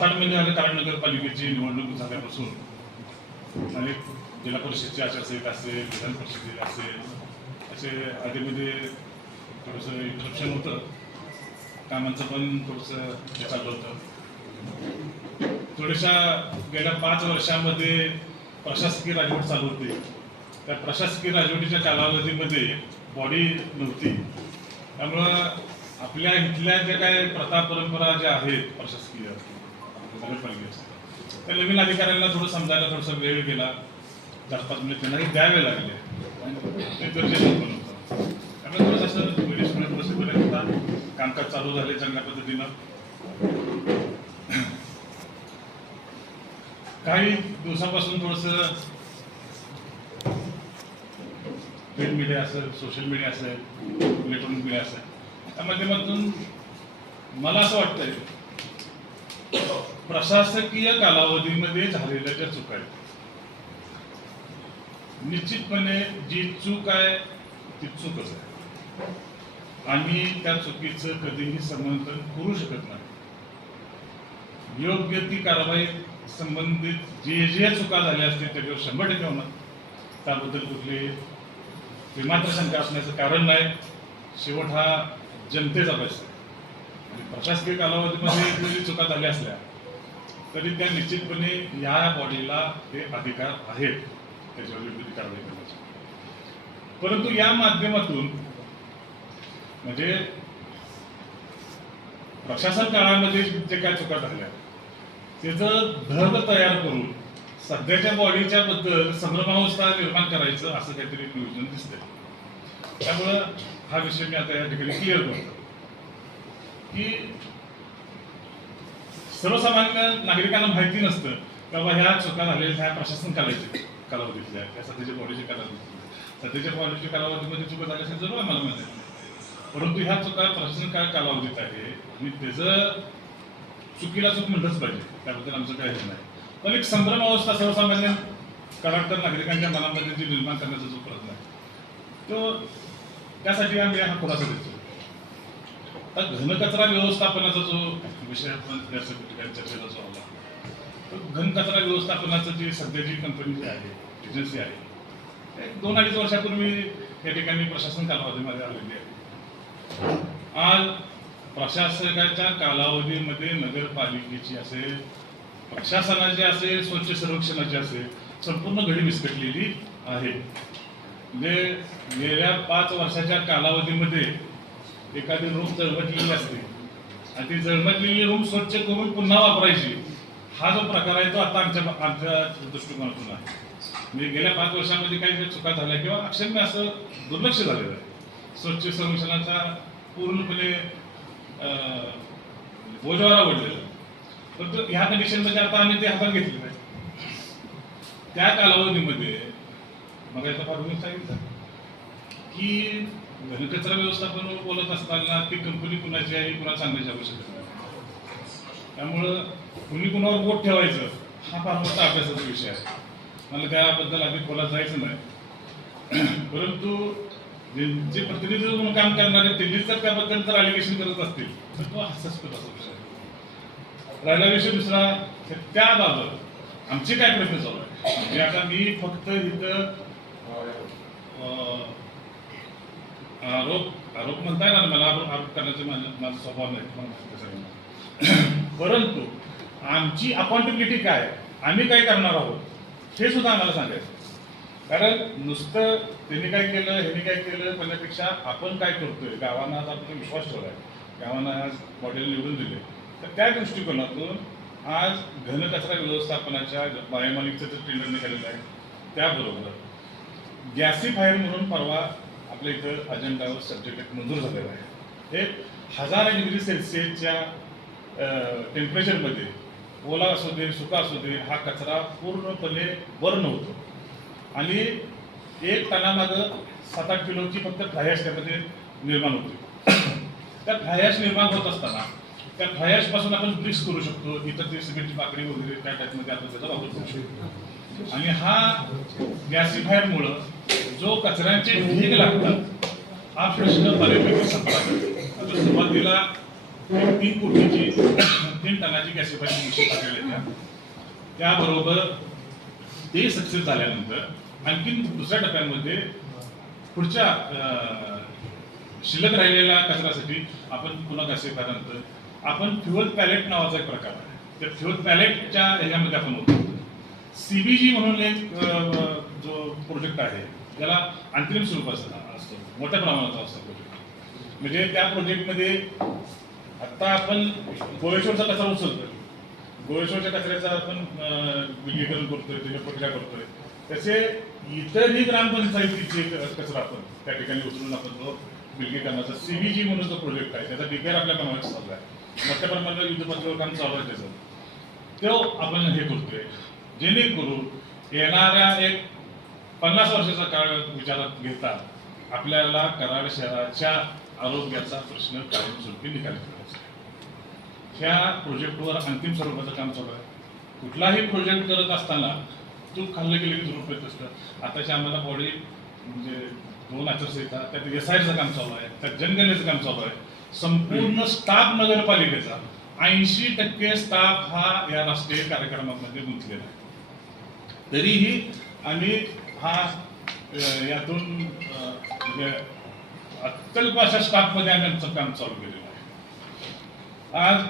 7-8 महिने झाले कारण नगरपालिकेची निवडणूक झाल्यापासून आणि जिल्हा परिषदची आचारसंहिता असेल, विधान परिषदेची असेल, असे आधीमध्ये थोडंसं इंटरप्शन होतं, कामांचं पण थोडंसं हे चालू होतं. थोड्याशा गेल्या 5 वर्षामध्ये प्रशासकीय राजवट चालू होती. त्या प्रशासकीय राजवटीच्या कालावधीमध्ये बॉडी नव्हती. त्यामुळं आपल्या इथल्या ज्या काय प्रथा परंपरा ज्या आहेत प्रशासकीय नगरपालिकेच्या, त्या नवीन अधिकाऱ्यांना थोडं समजायला थोडासा वेळ गेला. 4-5 महिने त्यांनाही द्यावे लागले. ते गरजेचं पण होतं. त्यामुळे थोडंसं असं थोडंसं कामकाज चालू झाले चांगल्या पद्धतीनं. काही दिवसापासून थोडंसं प्रिंट मीडिया असेल, सोशल मीडिया असेल, इलेक्ट्रॉनिक मीडिया असेल, त्या माध्यमातून मला असं वाटतंय प्रशासकीय कालावधीमध्ये झालेल्या ज्या चुका आहेत, निश्चितपणे जी चूक आहे ती चूकच आहे. आम्ही त्या चुकीचं कधीही समर्थन करू शकत नाही. योग्य ती कारवाई संबंधित जे चुका झाल्या असतील त्याच्यावर 100% होणार. त्याबद्दल कुठली मात्र शंका असण्याचं कारण नाही. शेवट हा जनतेचा पैसा आहे आणि प्रशासकीय कालावधीमध्ये जरी चुका झाल्या असल्या तरी त्या निश्चितपणे या बॉडीला ते अधिकार आहेत त्याच्यावर योग्य ती कारवाई करण्याची. परंतु या माध्यमातून म्हणजे प्रशासन काळामध्ये जे काय चुका झाल्या त्याचं ढग तयार करून सध्याच्या बॉडीच्या बद्दल संभ्रमावस्था निर्माण करायचं असं काहीतरी नियोजन दिसतंय. त्यामुळं हा विषय मी आता या ठिकाणी क्लिअर करतो की सर्वसामान्य नागरिकांना माहिती नसतं की बाबा ह्या चुका झालेल्या ह्या प्रशासन कालावधीतल्या त्या सध्याच्या बॉडीच्या कालावधीतल्या सध्याच्या बॉडीच्या कालावधीमध्ये चुका झाल्या असेल जरूर आम्हाला माहिती आहे. परंतु ह्या चुका प्रशासन कालावधीत आहे आणि त्याचं चुकीला चूक म्हणलंच पाहिजे. त्याबद्दल आमचं काही नाही. पण एक संभ्रम अवस्था सर्वसामान्य कराडकर नागरिकांच्या मनामध्ये जी निर्माण करण्याचा जो प्रयत्न आहे तो त्यासाठी आम्ही हा खुलासा देतो. तर घनकचरा व्यवस्थापनाचा जो विषय आपण चर्चेला जो आला तो घनकचरा व्यवस्थापनाचं जी सध्याची कंपनी जी आहे एजन्सी आहे 2-2.5 वर्षापूर्वी या ठिकाणी प्रशासन कालावधीमध्ये आलेली आहे. आज प्रशासकाच्या कालावधीमध्ये नगरपालिकेची असेल, प्रशासनाची असेल, स्वच्छ सर्वेक्षणाची असेल, संपूर्ण घडी विस्कटलेली आहे. म्हणजे गेल्या 5 वर्षाच्या कालावधीमध्ये एखादी रूम जळमटलेली असते आणि ती जळमटलेली रूम स्वच्छ करून पुन्हा वापरायची हा जो प्रकार आहे तो आता आमच्या दृष्टिकोनातून आहे. म्हणजे गेल्या 5 वर्षामध्ये काही चुका झाल्या किंवा अक्षरशः असं दुर्लक्ष झालेलं आहे. स्वच्छ सर्वेक्षणाचा पूर्णपणे बोजवारा आवडलेला. परंतु ह्या कंडिशनमध्ये आता आम्ही ते हातात घेतलेलं आहे. त्या कालावधीमध्ये मग याचा फार सांगितलं की घनकचरा व्यवस्थापन बोलत असताना ती कंपनी कुणाची आहे कुणा सांगण्याची आवश्यकता नाही. त्यामुळं कुणी कुणावर बोट ठेवायचं हा फार मोठा अभ्यासाचा विषय आहे. मला त्याबद्दल आधी खोलात जायचं नाही. परंतु जे प्रतिनिधित्व म्हणून काम करणारे दिल्लीत जर त्याबद्दल जर अलिगेशन करत असतील तर तो हास्यास्पद असा विषय आहे. राहिला विषय दुसरा त्याबाबत आमचे काय प्रयत्न चालू आहे. म्हणजे आता मी फक्त इथं आरोप म्हणता येणार मला आरोप करण्याचा माझा स्वभाव नाही. परंतु आमची अकाउंटेबिलिटी काय आम्ही काय करणार आहोत हे सुद्धा आम्हाला सांगायचं. कारण नुसतं त्यांनी काय केलं ह्यांनी काय केलं म्हणण्यापेक्षा आपण काय करतोय गावांना आज आपण विश्वास ठेवलाय, गावांना आज मॉडेल निवडून दिले तर त्या दृष्टिकोनातून आज घनकचरा व्यवस्थापनाच्या बायोमॉलिकचं जे टेंडर निघालेलं आहे त्याबरोबर गॅसिफायर म्हणून परवा आपल्या इथं अजेंडावर सब्जेक्ट मंजूर झालेला आहे. 1000 डिग्री सेल्सिअसच्या टेम्परेचरमध्ये ओला असू दे सुका असू दे हा कचरा पूर्णपणे बर्न होतो आणि 1 टनामागं 7-8 किलोची फक्त फ्लाय ॲश त्यामध्ये निर्माण होते. त्या फ्लाय ॲश निर्माण होत असताना त्या फ्लाय ॲशपासून आपण ब्रिक्स करू शकतो, इतर ते सिमेंटची पाकळी वगैरे त्या टाईपमध्ये आपण त्याचा वापर करू शकतो. आणि हा गॅसिफायरमुळं जो कचऱ्यांचे ढीग लागतात हा प्रश्न बऱ्यापैकी संपला. सुरुवातीला 3 कोटीची 3 टनाची गॅसिफायची मशीन टाकलेल्या त्याबरोबर ते सक्सेस झाल्यानंतर आणखीन दुसऱ्या टप्प्यामध्ये पुढच्या शिल्लक राहिलेल्या कचऱ्यासाठी आपण पुन्हा गॅसिफायनंतर आपण फ्युअल पॅलेट नावाचा एक प्रकार आहे. त्या फ्युअल पॅलेटच्या ह्याच्यामध्ये आपण होतो. CBG म्हणून एक जो प्रोजेक्ट आहे त्याला अंतरिम स्वरूप असतो, मोठ्या प्रमाणाचा असतो प्रोजेक्ट. म्हणजे त्या प्रोजेक्टमध्ये आता आपण गोळेश्वरचा कचरा उचलतोय, गोळेश्वरच्या कचऱ्याचा आपण विलगीकरण करतोय, त्याच्या प्रक्रिया करतोय. तसे इतरही ग्रामपंचायतीचे कचरा आपण त्या ठिकाणी उचलून आपण तो विलगीकरणाचा CBG म्हणून जो प्रोजेक्ट आहे त्याचा डिपेअर आपल्या कामावर चालू आहे. मोठ्या प्रमाणात युद्धपातळीवर काम चालू आहे त्याचं, तो आपण हे करतोय जेणेकरून येणाऱ्या एक 50 वर्षाचा काळ विचारात घेता आपल्याला कराड शहराच्या आरोग्याचा प्रश्न कायमस्वरूपी निकाली करायचा. ह्या प्रोजेक्टवर अंतिम स्वरूपाचं काम चालू आहे. कुठलाही प्रोजेक्ट करत असताना तूप खाल्लं गेलं की दुरुपयोग येत असतं. आताच्या आम्हाला बॉडी म्हणजे 2 आचारसंहिता, त्यात SIRचं काम चालू आहे, त्यात जनगणनेचं काम चालू आहे. संपूर्ण स्टाफ नगरपालिकेचा 80% स्टाफ हा या राष्ट्रीय कार्यक्रमामध्ये गुंतलेला आहे. तरीही आम्ही हा यातून म्हणजे अत्यल्प अशा स्टाफमध्ये आम्ही आमचं काम चालू केलेलं आहे. आज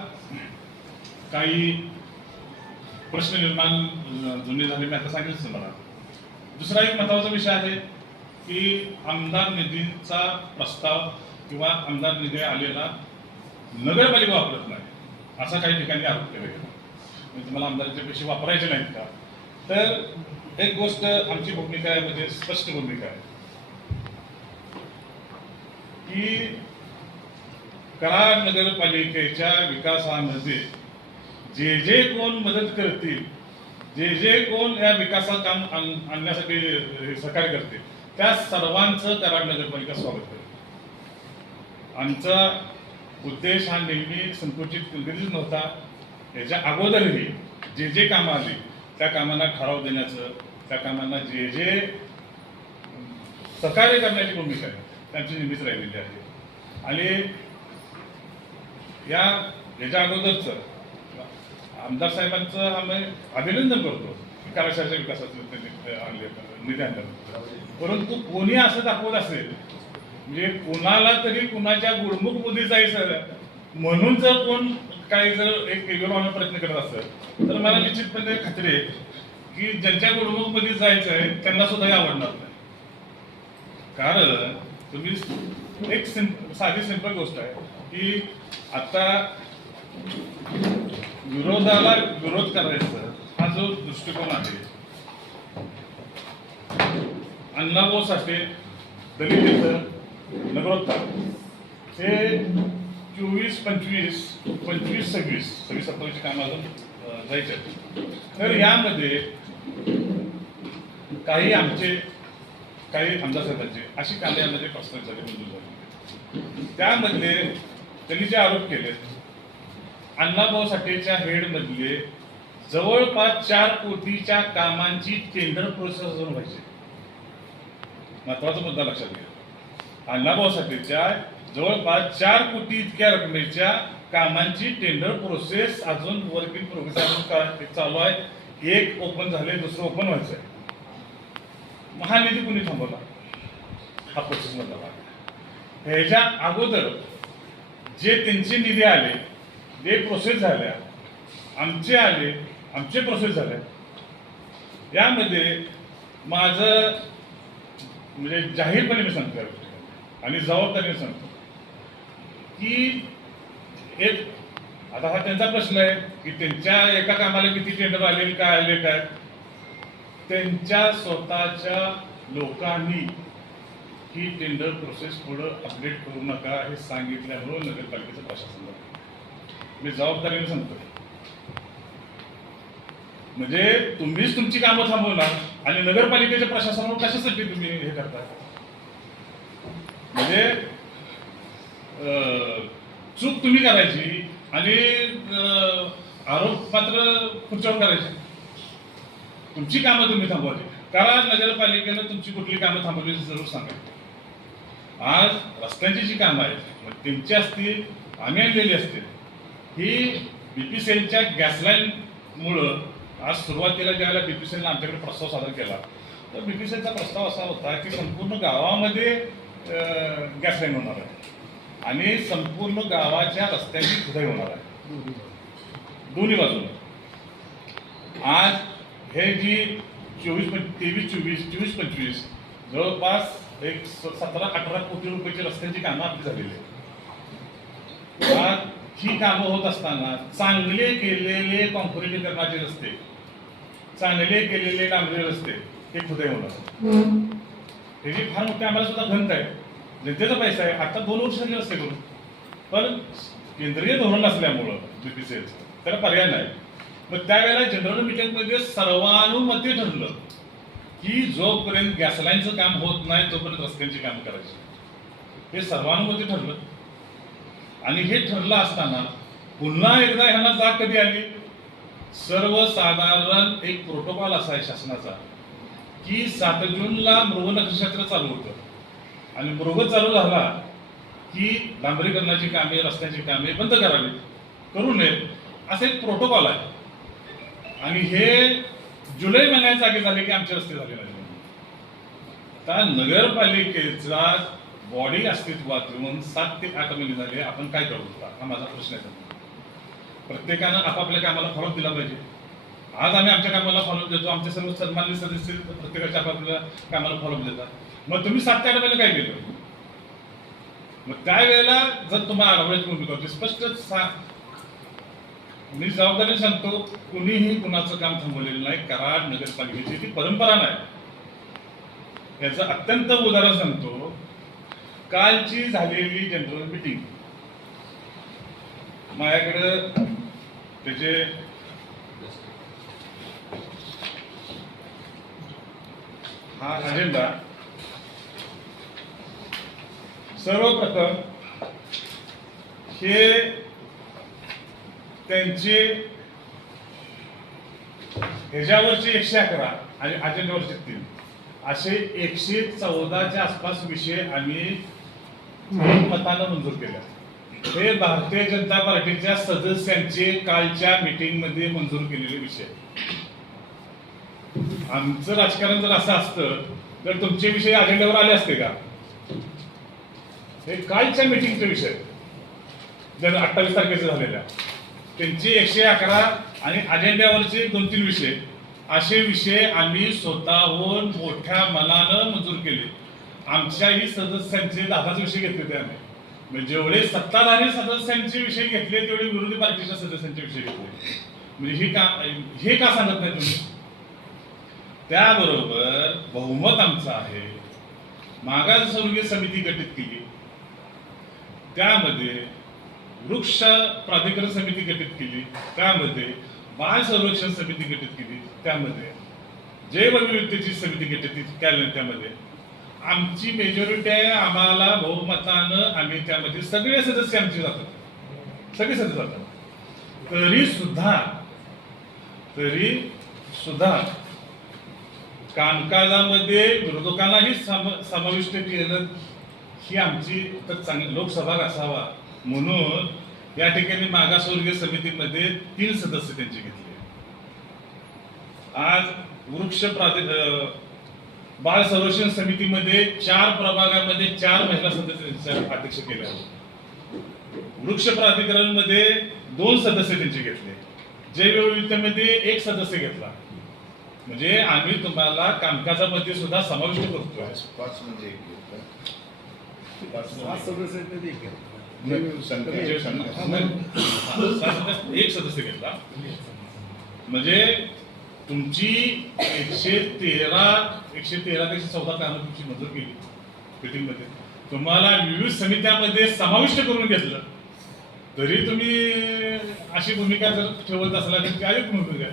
काही प्रश्न निर्माण जुने झाले मी आता सांगितलं तुम्हाला. दुसरा एक महत्त्वाचा विषय आहे की आमदार निधीचा प्रस्ताव किंवा आमदार निधी आलेला नगरपालिका वापरत नाही असा काही ठिकाणी आरोप केला गेला. म्हणजे तुम्हाला आमदाराचे पैसे वापरायचे नाहीत का? तर एक गोष्ट आमची भूमिका आहे, म्हणजे स्पष्ट भूमिका आहे की कराड नगरपालिकेच्या विकासामध्ये जे कोण मदत करतील, जे कोण या विकासाचं काम आणण्यासाठी सहकार्य करतील त्या सर्वांचं कराड नगरपालिका स्वागत करेल. आमचा उद्देश हा नेहमी संकुचित कधीच नव्हता. याच्या अगोदरही जे कामं आली त्या कामांना ठराव देण्याचं, त्या कामांना जे सहकार्य करण्याची भूमिका आहे त्यांची नेहमीच राहिलेली आहे. आणि याच्या अगोदरचं आमदार साहेबांचं आम्ही अभिनंदन करतो की कराड विकासाचं त्यांनी निधी आणलं. परंतु कोणी असं दाखवत असेल म्हणजे कोणाला तरी कुणाच्या गुडमुखमध्ये जायचं म्हणून जर कोण काही जर एक वेगळा प्रयत्न करत असेल तर मला निश्चितपणे खात्री आहे की ज्यांच्या गुडमुखमध्ये जायचं आहे त्यांना सुद्धा हे आवडणार नाही. कारण तुम्ही एक साधी सिंपल गोष्ट आहे की आता विरोधाला विरोध करायचा हा जो दृष्टिकोन आहे, अण्णाभाऊ साठे दलित इतर नगरोत्तर हे 24, 25, 26 27 काम अजून जायचे. तर यामध्ये काही आमदार साहेबांचे अशी कामे यामध्ये प्रस्तावित झाले, मंजूर झाले. त्यामध्ये त्यांनी जे आरोप केले अण्णाभाऊ साठेच्या हेडमधले जवळपास 4 कोटीच्या कामांची टेंडर प्रोसेस अजून व्हायची. महत्वाचा मुद्दा लक्षात घ्या. अण्णाभाऊ साठेच्या जवळपास 4 कोटी इतक्या रकमेच्या कामांची टेंडर प्रोसेस अजून वर्क इन प्रोग्रेस चालू आहे. एक ओपन झाले, दुसरं ओपन व्हायचं आहे. हा निधी कुणी थांबवला? हा प्रोसेस मधला भाग. ह्याच्या अगोदर जे त्यांचे निधी आले, जे प्रोसेस झाल्या, आमचे आले, आमचे प्रोसेस झाल्या, यामध्ये माझं म्हणजे जाहीरपणे मी सांगतो आणि जबाबदारीने सांगतो की एक आता हा त्यांचा प्रश्न आहे की त्यांच्या एका कामाला किती टेंडर आले, काय आले, काय त्यांच्या स्वतःच्या लोकांनी ही टेंडर प्रोसेस पुढं अपडेट करू नका हे सांगितल्यामुळं नगरपालिकेचं प्रशासन झालं. मी जबाबदारीने सांगतो. म्हणजे तुम्हीच तुमची कामं थांबवणार आणि नगरपालिकेच्या प्रशासनावर कशासाठी तुम्ही हे करता? म्हणजे चूक तुम्ही करायची आणि आरोप मात्र पुढच्यावर करायचे. तुमची कामं तुम्ही थांबवायची. कारण नगरपालिकेनं तुमची कुठली कामं थांबवली जरूर सांगा. आज रस्त्यांची जी कामं आहेत त्यांची असतील, आम्ही आणलेली असतील, ही बीपीसीएलच्या गॅसलाईनमुळं आज सुरुवातीला ज्यावेळेला बीपीसीएलने आमच्याकडे प्रस्ताव सादर केला तर बीपीसीएलचा प्रस्ताव असा होता की संपूर्ण गावामध्ये गॅसलाईन होणार आहे आणि संपूर्ण गावाच्या रस्त्यांची खुदाई होणार आहे दोन्ही बाजूने. आज हे जी 23-24 जवळपास एक 17-18 कोटी रुपयाची रस्त्यांची कामं आपली झालेली आहेत. आज ही कामं होत असताना चांगले केलेले कॉन्क्रिटीकरणाचे रस्ते, चांगले केलेले डांबरी रस्ते हे खुदाई होणार. त्याची फार मोठी आम्हाला सुद्धा खंत आहे, जनतेचा पैसा आहे. आता 2 वर्षांनी रस्ते करू, पण केंद्रीय धोरण नसल्यामुळं बीपीसीएलचं त्याला पर्याय नाही. मग त्यावेळेला जनरल मीटिंगमध्ये सर्वानुमते ठरलं की जोपर्यंत गॅसलाईनचं काम होत नाही तोपर्यंत रस्त्यांची कामं करायची, हे सर्वानुमते ठरलं. आणि हे ठरलं असताना पुन्हा एकदा ह्यांना जाग कधी आली? सर्वसाधारण एक प्रोटोकॉल असा आहे शासनाचा की 7 जूनला मृग नक्षत्र चालू होतं आणि मृग चालू झाला की डांबरीकरणाची कामे, रस्त्याची कामे बंद करावी, करू नयेत, असे एक प्रोटोकॉल आहे. आणि हे जुलै महिन्यात जागे झाले की आमचे रस्ते झाले नाही. आता नगरपालिकेचा बॉडी अस्तित्वात येऊन 7 ते 8 महिने झाले, आपण काय करू? हा माझा प्रश्न आहे. प्रत्येकानं आपापल्या कामाला फॉलोअप दिला पाहिजे. आज आम्ही आमच्या कामाला फॉलोअप देतो, आमचे सर्व सन्माननीय सदस्य प्रत्येकाच्या आपापल्या कामाला फॉलोअप देतात. मग तुम्ही 7 ते 8 महिने काय केलं? मग त्यावेळेला जर तुम्हाला आढळण्याची भूमिका होती, स्पष्ट मी जबाबदारी सांगतो, कुणीही कुणाचं काम थांबवलेलं नाही. कराड नगरपालिकेची ती परंपरा नाही. याचं अत्यंत उदाहरण सांगतो. कालची झालेली जनरल मीटिंग, माझ्याकडे त्याचे हा अजेंडा. सर्वप्रथम हे त्यांचे ह्याच्यावरचे 111 आणि अजेंड्यावरचे 3 असे 114च्या आसपास विषय आम्ही मतानं मंजूर केल्या. हे भारतीय जनता पार्टीच्या सदस्यांचे कालच्या मीटिंगमध्ये मंजूर केलेले विषय. आमचं राजकारण जर असं असतं तर तुमचे विषय अजेंड्यावर आले असते का? हे कालच्या मीटिंगचे विषय, जर 28 तारखेचे झालेल्या त्यांचे 111 आणि अजेंड्यावरचे 2-3 विषय, असे विषय आम्ही स्वतःहून मोठ्या मनानं मंजूर केले. आमच्याही सदस्यांचे 10 विषय घेतले होते आम्ही. म्हणजे जेवढे सत्ताधारी सदस्यांचे विषय घेतले तेवढे विरोधी पार्टीच्या सदस्यांचे विषय घेतले. म्हणजे हे का सांगत नाही तुम्ही? त्याबरोबर बहुमत आमचं आहे. मागासवर्गीय समिती गठीत केली, त्यामध्ये वृक्ष प्राधिकरण समिती गठीत केली, त्यामध्ये बाळ संरक्षण समिती गठीत केली, त्यामध्ये जैवविविधतेची समिती गठीत केली. त्यामध्ये आमची मेजॉरिटी आहे. आम्हाला बहुमतानं आम्ही त्यामध्ये सगळे सदस्य आमचे जातात, सगळे सदस्य जातात. तरी सुद्धा कामकाजामध्ये विरोधकांनाही समाविष्ट केलं ही आमची तर चांगली लोकसभा असावा म्हणून या ठिकाणी मागासवर्गीय समितीमध्ये 3 सदस्य त्यांचे घेतले. आज वृक्ष बाळ संरक्षण समितीमध्ये 4 प्रभागामध्ये 4 महिला सदस्य अध्यक्ष केले. वृक्ष प्राधिकरण मध्ये 2 सदस्य त्यांचे घेतले. जैवविविधतेमध्ये 1 सदस्य घेतला. म्हणजे आम्ही तुम्हाला कामकाजामध्ये सुद्धा समाविष्ट करतोय. 5 म्हणजे 1 सदस्य घेतला. म्हणजे तुमची 113 ते 114 कामं तुमची मंजूर केली मीटिंगमध्ये. तुम्हाला विविध समित्यामध्ये समाविष्ट करून घेतलं. तरी तुम्ही अशी भूमिका जर ठेवत असला तर काय भूमिका?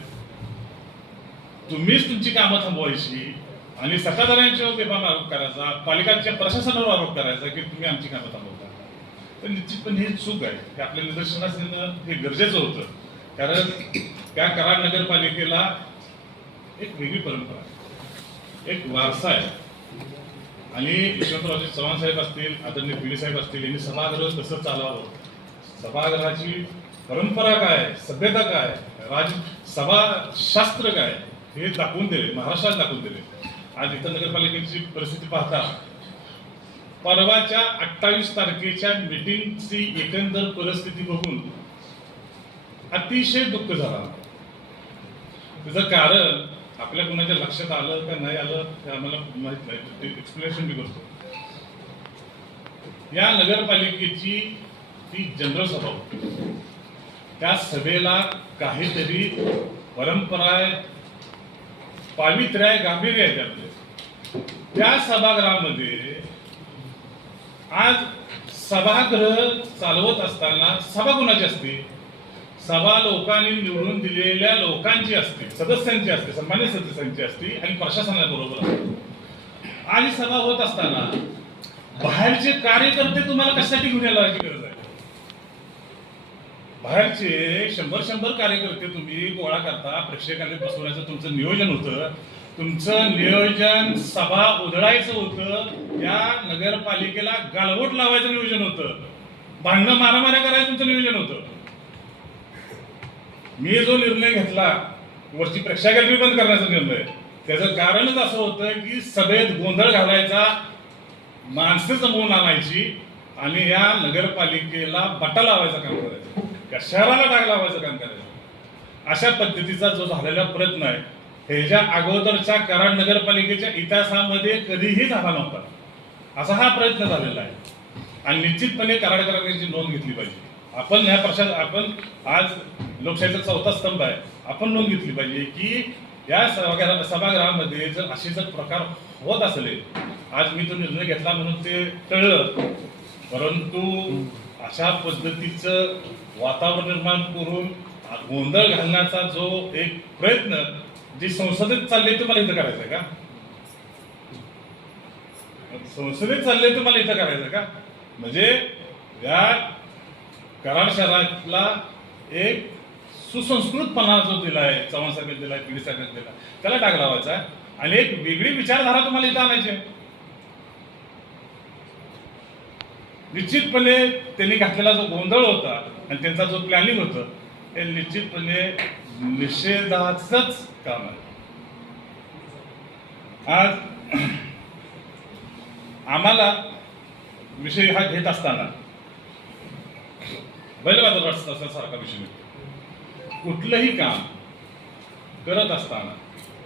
तुम्हीच तुमची कामं थांबवायची आणि सत्ताधाऱ्यांच्यावर बेफाम आरोप करायचा, पालिकांच्या प्रशासनावर आरोप करायचा की तुम्ही आमची कामं थांबवता. तर निश्चितपणे हे चूक आहे. हे आपल्या निदर्शनास येणं हे गरजेचं होतं. कारण त्या कराड नगरपालिकेला एक वेगळी परंपरा आहे, एक वारसा आहे. आणि यशवंतरावजी चव्हाण साहेब असतील, आदरणीय पिढी साहेब असतील, यांनी सभागृह कसं चालवावं, सभागृहाची परंपरा काय, सभ्यता काय, सभाशास्त्र काय हे दाखवून दिले, महाराष्ट्रात दाखवून दिले. आज इथं नगरपालिकेची परिस्थिती पाहता परवाच्या 28 तारखेच्या मीटिंगची एकंदर परिस्थिती बघून अतिशय दुःख झाला. त्याचं कारण आपल्या कुणाच्या लक्षात आलं का नाही आलं ते आम्हाला माहित नाही, ते एक्सप्लेनेशन मी करतो. या नगरपालिकेची ती जनरल सभा होती. त्या सभेला काहीतरी परंपरा आहे, पावित्र्य आहे, गांभीर्य आहे त्यामध्ये. त्या सभागृहामध्ये आज सभागृह चालवत असताना सभा कोणाची असते? सभा लोकांनी निवडून दिलेल्या लोकांची असते, सदस्यांची असते, सन्मानित सदस्यांची असते आणि प्रशासनाबरोबर असते. आणि सभा होत असताना बाहेरचे कार्यकर्ते तुम्हाला कशासाठी घेऊन यायची गरज आहे? बाहेरचे 100 कार्यकर्ते तुम्ही गोळा करता, प्रेक्षकांनी बसवण्याचं तुमचं नियोजन होतं. तुमचं नियोजन सभा उधळायचं होतं, या नगरपालिकेला गालबोट लावायचं नियोजन होतं, भांडणं मारामाऱ्या करायचं तुमचं नियोजन होतं. मी जो निर्णय घेतला वरची प्रेक्षक गॅलरी बंद करण्याचा निर्णय, त्याचं कारणच असं होतं की सभेत गोंधळ घालायचा, माणसं जमवून आणायची आणि या नगरपालिकेला बटा लावायचं काम करायचं, या शहराला डाग लावायचं काम करायचं. अशा पद्धतीचा जो झालेला प्रयत्न आहे, ह्याच्या अगोदरच्या कराड नगरपालिकेच्या इतिहासामध्ये कधीही झाला नव्हता. असा हा प्रयत्न झालेला आहे आणि निश्चितपणे कराडकरांची नोंद घेतली पाहिजे. आपण आपण आज लोकशाहीचा 4था स्तंभ आहे, आपण नोंद घेतली पाहिजे की या सभागृहामध्ये जर असे जर प्रकार होत असले, आज मी तो निर्णय घेतला म्हणून ते टळलं, परंतु अशा पद्धतीचं वातावरण निर्माण करून गोंधळ घालण्याचा जो एक प्रयत्न जे संसदेत चालले तुम्हाला इथं करायचं आहे का? संसदेत चालले तुम्हाला इथं करायचं का? म्हणजे या कराड शहरातला एक सुसंस्कृतपणा जो दिलाय, चव्हाण साहेब दिलाय, पिढी साहेब दिला, त्याला डाग लावायचा आहे आणि एक वेगळी विचारधारा तुम्हाला इथं आणायची आहे. निश्चितपणे त्यांनी घातलेला जो गोंधळ होता आणि त्यांचा जो प्लॅनिंग होतं, हे निश्चितपणे निषेधाचंच काम आहे. आज आम्हाला विषय हा घेत असताना बैलबाजार सारखा विषय मिळतो. कुठलंही काम करत असताना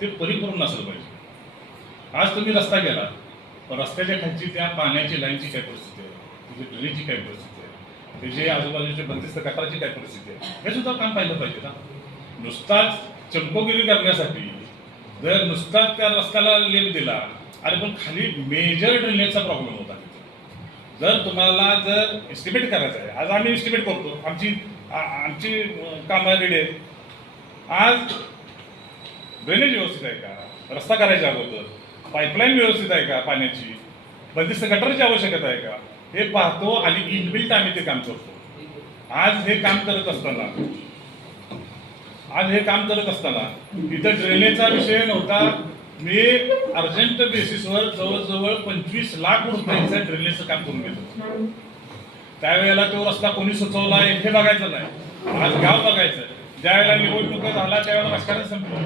ते परिपूर्ण असलं पाहिजे. आज तुम्ही रस्ता गेला, पण रस्त्याच्या खालची त्या पाण्याची लाईनची काय परिस्थिती आहे, त्याची ड्रेनेजची काय परिस्थिती आहे, त्याची आजूबाजूच्या बंदिस्त गटाराची काय परिस्थिती आहे, हे सुद्धा काम पाहिलं पाहिजे ना. नुसताच चमकोगिरी करण्यासाठी जर नुसताच त्या रस्त्याला लेप दिला आणि पण खाली मेजर ड्रेनेजचा प्रॉब्लेम होता. जर तुम्हाला जर एस्टिमेट करायचं आहे, आज आम्ही एस्टिमेट करतो, आमची कामं रेडी आहेत. आज ड्रेनेज व्यवस्थित आहे का, रस्ता करायच्या अगोदर पाईपलाईन व्यवस्थित आहे का, पाण्याची बंदिस्त गटाराची आवश्यकता आहे का, हे पाहतो आणि इनबिल्ट आम्ही ते काम करतो. आज हे काम करत असताना इथं ड्रेनेजचा विषय नव्हता. मी अर्जंट बेसिसवर जवळजवळ 25 लाख रुपयांचं ड्रेनेजचं काम करून घेतो. त्यावेळेला तो रस्ता कोणी सुचवला हे बघायचं नाही, आज गाव बघायचं. ज्या वेळेला निवडणूक झाला त्यावेळेला राजकारण संपलं.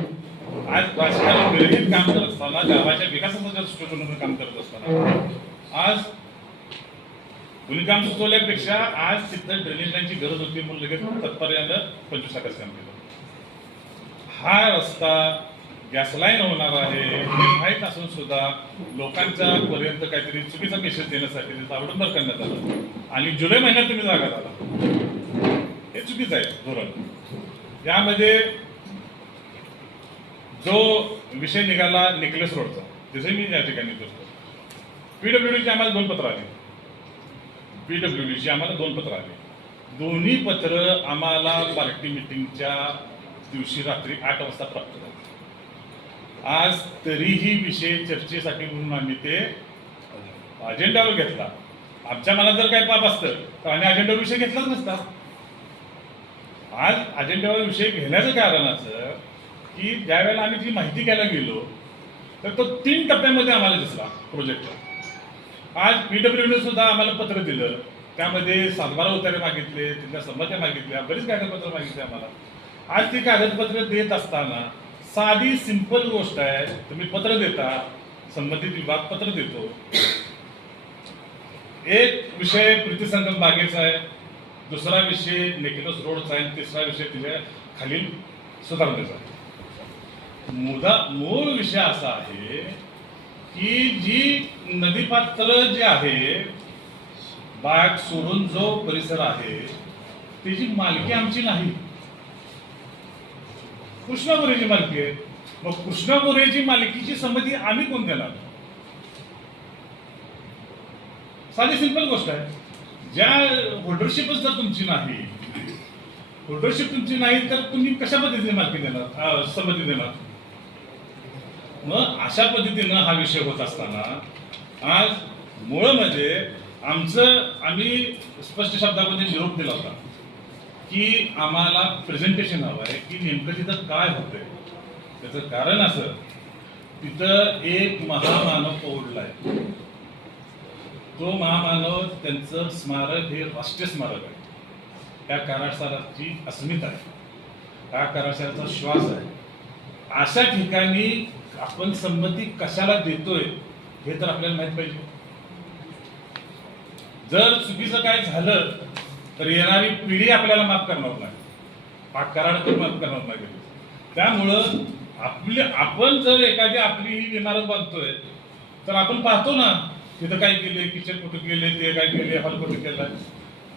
आज राजकारण गरजेत काम करत असताना, गावाच्या विकासाचं दृष्टिकोनातून काम करत असताना आज कोणी काम सुचवल्यापेक्षा आज तिथं ड्रेनेज लाईनची गरज होती म्हणून लगेच तत्पर्यानं 25 लाखाचं काम केलं. हा रस्ता गॅस लाईन होणार आहे हे माहीत असून सुद्धा लोकांच्या पर्यंत काहीतरी चुकीचा मेसेज देण्यासाठी त्याचा अवडंबर करण्यात आलं आणि जुलै महिन्यात तुम्ही जागा झाला. हे चुकीचं आहे धोरण. यामध्ये जो विषय निघाला नेकलेस रोडचा, त्याचे मी या ठिकाणी करतो. पीडब्ल्यूडीची आम्हाला 2 पत्र आली. दोन्ही पत्र आम्हाला पार्टी मिटिंगच्या दिवशी रात्री 8 वाजता प्राप्त झाले. आज तरीही विषय चर्चेसाठी म्हणून आम्ही ते अजेंडावर घेतला. आमच्या मनात जर काही पाप असतं तर आम्ही अजेंडावर विषय घेतलाच नसता. आज अजेंडावर विषय घेण्याचं कारण असं की ज्या वेळेला आम्ही जी माहिती घ्यायला गेलो तर तो 3 टप्प्यामध्ये आम्हाला दिसला प्रोजेक्ट. आज पीडब्ल्यूडी सुद्धा आम्हाला पत्र दिलं त्यामध्ये सातबारा उतारे मागितले, तिथल्या संमत्या मागितल्या, बरीच कागदपत्र मागितली आम्हाला. आज ती कागदपत्र देत असताना साधी सिंपल गोष्ट आहे, तुम्ही पत्र देता, संबंधित विभाग पत्र देतो, एक विषय प्रीतिसंगम बागेचा आहे, दुसरा विषय नेकलस रोडचा आहे, तिसरा विषय तिच्या खालील सुधारणेचा आहे. मूळ विषय असा आहे की जी नदीपात्र जे आहे, बाग सोडून जो परिसर आहे त्याची मालकी आमची नाही, कृष्णा गोरेची मालकी आहे. मग कृष्णा गोरेची मालकीची संमती आम्ही कोण देणार? साधी सिंपल गोष्ट आहे. ज्या होल्डरशिपच जर तुमची नाही, होल्डरशिप तुमची नाही तर तुम्ही कशा पद्धतीने मालकी देणार, संमती देणार? मग अशा पद्धतीनं हा विषय होत असताना आज मूळमध्ये आम्ही स्पष्ट शब्दामध्ये निरोप दिला होता की आम्हाला प्रेझेंटेशन हवं आहे की नेमकं तिथं काय होतंय. त्याचं कारण असं, तिथं एक महामानव पवडलाय. तो महामानव, त्यांचं स्मारक हे राष्ट्रीय स्मारक आहे. त्या कारागृहाची अस्मिता आहे, त्या कारागृहाचा श्वास आहे. अशा ठिकाणी आपण संमती कशाला देतोय हे तर आपल्याला माहित पाहिजे. जर चुकीचं काय झालं तर येणारी पिढी आपल्याला माफ करणार नाही, पाक कराड माफ करणार नाही. त्यामुळं आपण जर एखादी आपली ही इमारत बांधतोय तर आपण पाहतो ना तिथं काय केले, किचन कुठे केले, ते काय केले, हॉल कुठे केला,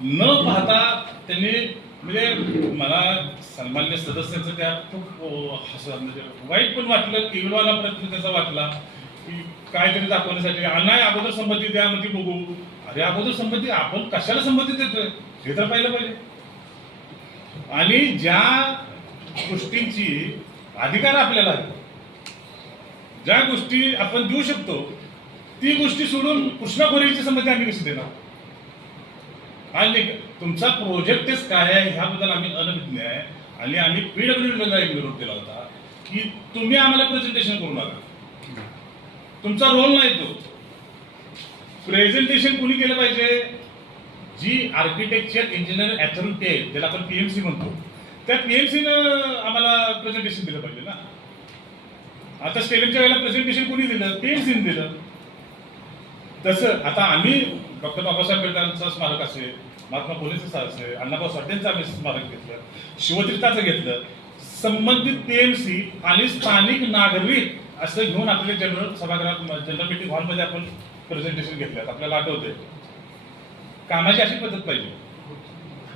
न पाहता त्यांनी, म्हणजे मला सन्मान्य सदस्यांचं त्या खूप म्हणजे वाईट पण वाटलं, केवळवाला प्रयत्न त्याचा वाटला की काहीतरी दाखवण्यासाठी नाही अगोदर संमती द्या, मग ती बघू. अरे अगोदर संमती, आपण कशाला संमती देतोय हे तर पाहिलं पाहिजे. आणि ज्या गोष्टींची अधिकार आपल्याला आहे, ज्या गोष्टी आपण देऊ शकतो, ती गोष्टी सोडून कृष्णा गोरेची संमती आम्ही कशी देणार? आणि तुमचा प्रोजेक्टच काय आहे ह्याबद्दल आम्ही अनभिज्ञ आहे. आणि आम्ही पीडब्ल्यूडीला एक विरोध केला होता की तुम्ही आम्हाला प्रेझेंटेशन करू नका, तुमचा रोल नाही तो. प्रेझेंटेशन कुणी केलं पाहिजे? जी आर्किटेक्चर इंजिनियर अथॉरिटी आहे, ज्याला आपण पीएमसी म्हणतो, त्या पीएमसीनं आम्हाला प्रेझेंटेशन दिलं पाहिजे ना. आता स्टेडियमच्या वेळेला प्रेझेंटेशन कुणी दिलं? पीएमसीने दिलं. तसं आता आम्ही डॉक्टर बाबासाहेब आंबेडकरांचं स्मारक असेल, महात्मा फुलेचं असेल, अण्णाभाऊ साठेंचं आम्ही स्मारक घेतलं, शिवतीर्थाचं घेतलं, संबंधित पीएमसी आणि स्थानिक नागरिक असं घेऊन आपले जनरल सभागृहात, जनरल मीटिंग हॉलमध्ये आपण प्रेझेंटेशन घेतलं. आपल्याला आठवतंय, कामाची अशी पद्धत पाहिजे.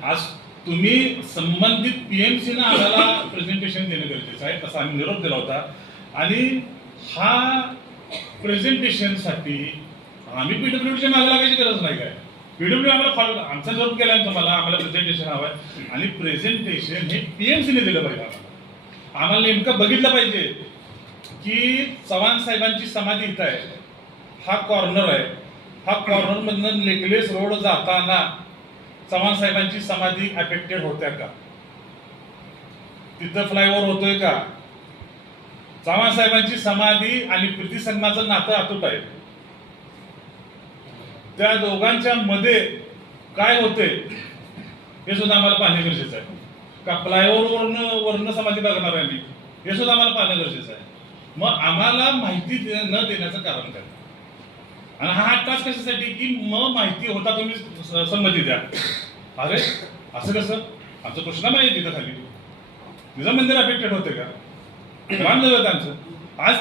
आज तुम्ही संबंधित पीएमसीनं आम्हाला प्रेझेंटेशन देणं गरजेचं आहे, तसा आम्ही निरोप दिला होता. आणि हा प्रेझेंटेशनसाठी आम्ही पीडब्ल्यूडीच्या मागे लागायची गरज नाही. काय पीडब्ल्यू आम्हाला फॉलो, आमचा जरूर केला तुम्हाला, आम्हाला प्रेझेंटेशन हवं आहे आणि प्रेझेंटेशन हे पीएमसीने दिलं पाहिजे. आम्हाला नेमकं बघितलं पाहिजे की चव्हाण साहेबांची समाधी इथं आहे, हा कॉर्नर आहे, हा कॉर्नर मधनं नेकलेस रोड जाताना चव्हाण साहेबांची समाधी अफेक्टेड होत्या का? तिथं फ्लायओव्हर होतोय का? चव्हाण साहेबांची समाधी आणि प्रीतिसंगमाचं नातं अतूट आहे. त्या दोघांच्या मध्ये काय होते हे सुद्धा आम्हाला पाहणे गरजेचं आहे. का फ्लायओव्हर वरनं समाधी बघणार आहे मी, हे सुद्धा आम्हाला पाहणं गरजेचं आहे. मग आम्हाला माहिती न देण्याचं कारण काय? आणि हा टास्क कशासाठी की मग माहिती होता तुम्ही संमती द्या. अरे असं कसं? आमचं कृष्णामाई आहे तिथं खाली, तिचं मंदिर अफेक्टेड होते का? रामदेव होतं आमचं. आज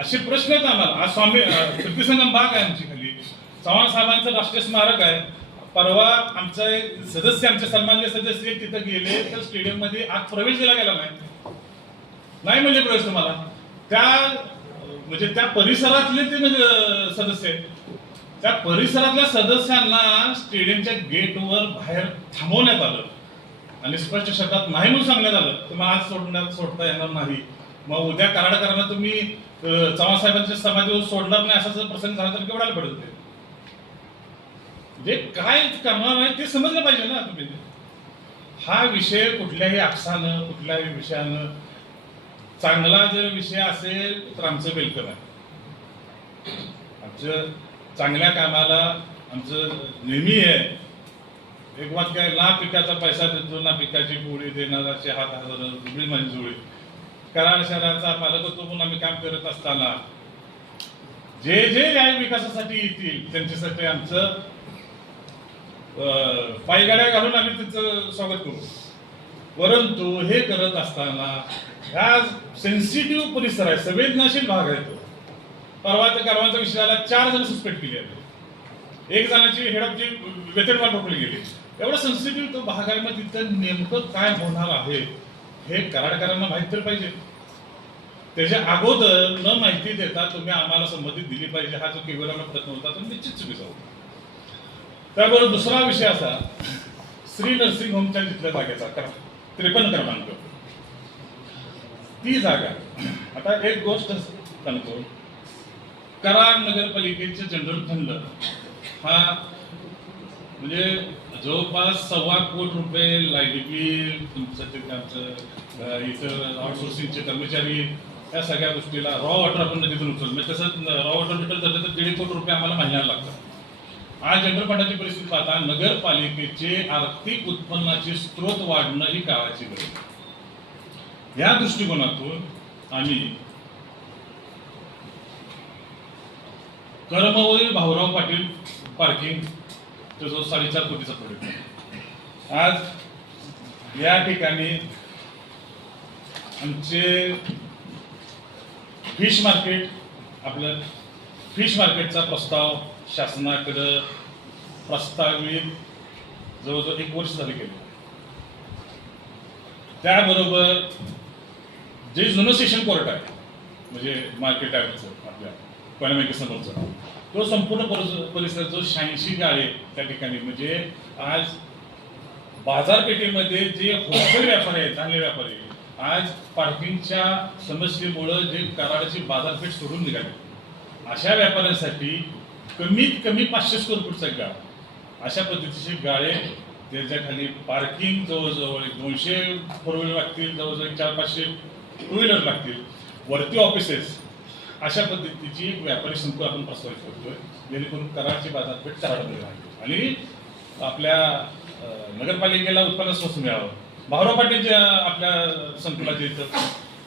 असे प्रश्न आहेत आम्हाला. आज स्वामी प्रीतिसंगम बाग आहे आमची खाली, चव्हाण साहेबांचं राष्ट्रीय स्मारक आहे. परवा आमचा एक सदस्य, आमचे सन्मान्य सदस्य तिथं गेले तर स्टेडियम मध्ये आत प्रवेश दिला गेला नाही म्हणजे प्रवेश तुम्हाला. म्हणजे त्या परिसरातले ते सदस्य, त्या परिसरातल्या सदस्यांना स्टेडियमच्या गेटवर बाहेर थांबवण्यात आलं आणि स्पष्ट शब्दात नाही म्हणून सांगण्यात आलं, तुम्हाला आज सोडता येणार नाही. मग उद्या कराडकरांना तुम्ही चव्हाण साहेबांच्या समाधीवर सोडणार नाही असा जर प्रसंग झाला तर केवढाला पडत ते, म्हणजे काय करणार नाही ते समजलं पाहिजे ना तुम्ही. हा विषय कुठल्याही आक्षानं, कुठल्याही विषयानं, चांगला जर विषय असेल तर आमचं वेलकम आहे. आमचं चांगल्या कामाला आमचं नेहमी आहे, एक वाक्य आहे, ना पिकाचा पैसा देतो ना पिकाची पोळी देणाराचे हात हजार दुबळी माझी जोडी. कराड शहराचा पालकत्व म्हणून आम्ही काम करत असताना जे जे न्याय विकासासाठी येतील त्यांच्यासाठी आमचं पायगाड्या घालून आम्ही त्यांचं स्वागत करू. परंतु हे करत असताना ह्या सेन्सिटिव्ह परिसर आहे, संवेदनशील भाग आहे तो. परवा त्या कारवांच्या विषयाला 4 जण सस्पेक्ट केले आहेत, 1 जणाची हेड ऑफची वेतनवाढ रोखली गेली. एवढा सेन्सिटिव्ह तो भाग आहे. मग तिथं नेमकं काय होणार आहे हे कराडकरांना माहिती तर पाहिजे. त्याच्या अगोदर न माहिती देता तुम्ही आम्हाला संमती दिली पाहिजे, हा जो केवळ प्रश्न होता तो निश्चित चुकीचा होता. त्याबरोबर दुसरा विषय असा, श्री नर्सिंग होमच्या तिथल्या जागेचा 53 क्रमांक ती जागा. आता एक गोष्ट सांगतो, कराड नगरपालिकेचे जनरल फंड हा म्हणजे जवळपास ₹1.25 कोटी लाईट बिल, तुमचं इतर आउटसोर्सिंगचे कर्मचारी, या सगळ्या गोष्टीला रॉ वॉटर आपण तिथून उचलतो. म्हणजे तसं रॉ वॉटर मीटर झालं तर ₹1.5 कोटी आम्हाला महिन्याला लागतात. आज जनरल फंडाची परिस्थिती पाहता नगरपालिकेचे आर्थिक उत्पन्नाचे स्रोत वाढणं ही काळाची गरज. या दृष्टिकोनातून आम्ही कर्मवीर भाऊराव पाटील पार्किंग जो 4.5 कोटीचा प्रोजेक्ट आज या ठिकाणी आमचे फिश मार्केट, आपलं फिश मार्केटचा प्रस्ताव शासनाकडे प्रस्तावित जवळजवळ 1 वर्ष झाले गेले. त्याबरोबर जे जुनं सेशन कोर्ट आहे म्हणजे मार्केट ॲक्टचं आपल्या बँकेसमोरचा, तो संपूर्ण परिसर जो 86 गाळे त्या ठिकाणी, म्हणजे आज बाजारपेठेमध्ये जे होलसेल व्यापारी आहेत, चांगले व्यापारी, आज पार्किंगच्या समस्येमुळं जे कराडाची बाजारपेठ सोडून निघाली, अशा व्यापाऱ्यांसाठी कमीत कमी 500 स्क्वेअर फूटचा गाळा, अशा पद्धतीचे गाळे, त्याच्या खाली पार्किंग जवळजवळ 200 फोर व्हीलर लागतील, जवळजवळ 400-500 टू व्हीलर लागतील, वरती ऑफिसेस, अशा पद्धतीची एक व्यापारी संकुल आपण प्रस्तावित करतोय, जेणेकरून कराडची बाजारपेठ कराडमध्ये राहते आणि आपल्या नगरपालिकेला उत्पन्न स्वस्त मिळावं. भाऊराव पाटीलच्या आपल्या संकुलाच्या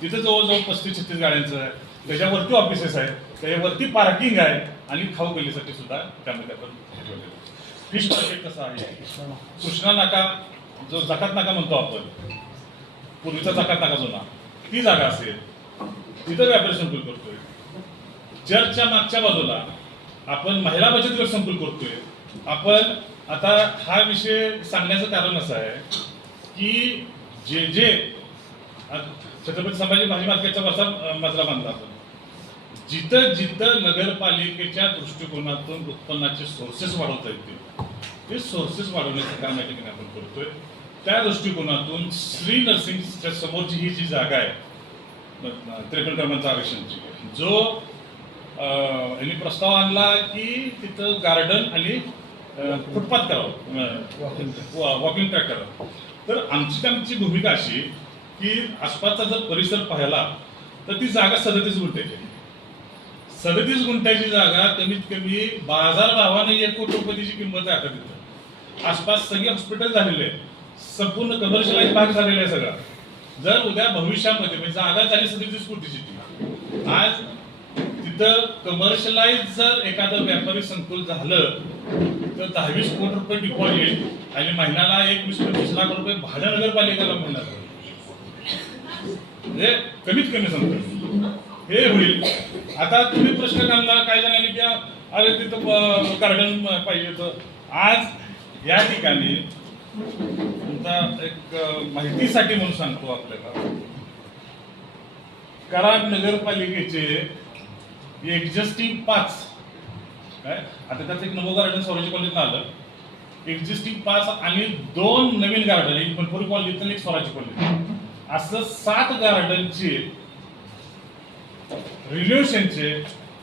तिथं जवळजवळ 35-36 गाड्यांचं आहे, त्याच्यावरती ऑफिसेस आहेत, त्याच्यावरती पार्किंग आहे आणि खाऊ गल्लीसाठी सुद्धा त्यामध्ये आपण ठेवलेलं. फिश मार्केट कसं आहे, कृष्णा नाका जो जकात नाका म्हणतो आपण, पूर्वीचा जकात नाका जुना, ती जागा असेल, तिथं व्यापारी संकुल करतोय. चर्चच्या मागच्या बाजूला आपण महिला बचत गट संकुल करतोय. आपण आता हा विषय सांगण्याचं कारण असं आहे की जे छत्रपती संभाजी भाजी मार्केटचा वरचा मजला बांधला आपण, जिथं जिथं नगरपालिकेच्या दृष्टिकोनातून उत्पन्नाचे सोर्सेस वाढवता येतील ते सोर्सेस वाढवण्याचं काम या ठिकाणी आपण करतोय. त्या दृष्टिकोनातून श्री नर्सिंगच्या समोरची ही जी जागा आहे 53 क्रमांकाच्या आरक्षणची, जो यांनी प्रस्ताव आणला की तिथं गार्डन आणि फुटपाथ करावं, वॉकिंग ट्रॅक करावं. तर आमची भूमिका अशी की आसपासचा जर परिसर पाहिला तर ती जागा 37 गुंठ्याची, 37 गुंठ्याची जागा कमीत कमी बाजार भावाने 1 कोटी रुपयाची किंमत आहे. आता तिथं आसपास सगळे हॉस्पिटल झालेले आहे, संपूर्ण कमर्शियलाइज भाग झालेला आहे सगळा. जर उद्या भविष्यामध्ये म्हणजे जागा झाली 37 कोटीची, आज तिथं कमर्शियलाइज जर एखादं व्यापारी संकुल झालं तर 10-20 कोटी रुपये डिपॉझिट आणि महिन्याला 21-25 लाख रुपये भाडं नगरपालिकेला मिळणार, म्हणजे कमीत कमी संकुल हे होईल. आता तुम्ही प्रश्न काढला काय जणांनी की अरे तिथं गार्डन पाहिजे, तर आज या ठिकाणी एक माहितीसाठी म्हणून सांगतो आपल्याला, कराड नगरपालिकेचे एक्झिस्टिंग 5 काय आता त्यात एक नवो गार्डन स्वराज्य कॉलनीत आलं, एक्झिस्टिंग 5 आणि 2 नवीन गार्डन, एक बनपुरी कॉलनीत आणि एक स्वराज्य कॉलनीत, असं 7 गार्डनचे रिन्युएशनचे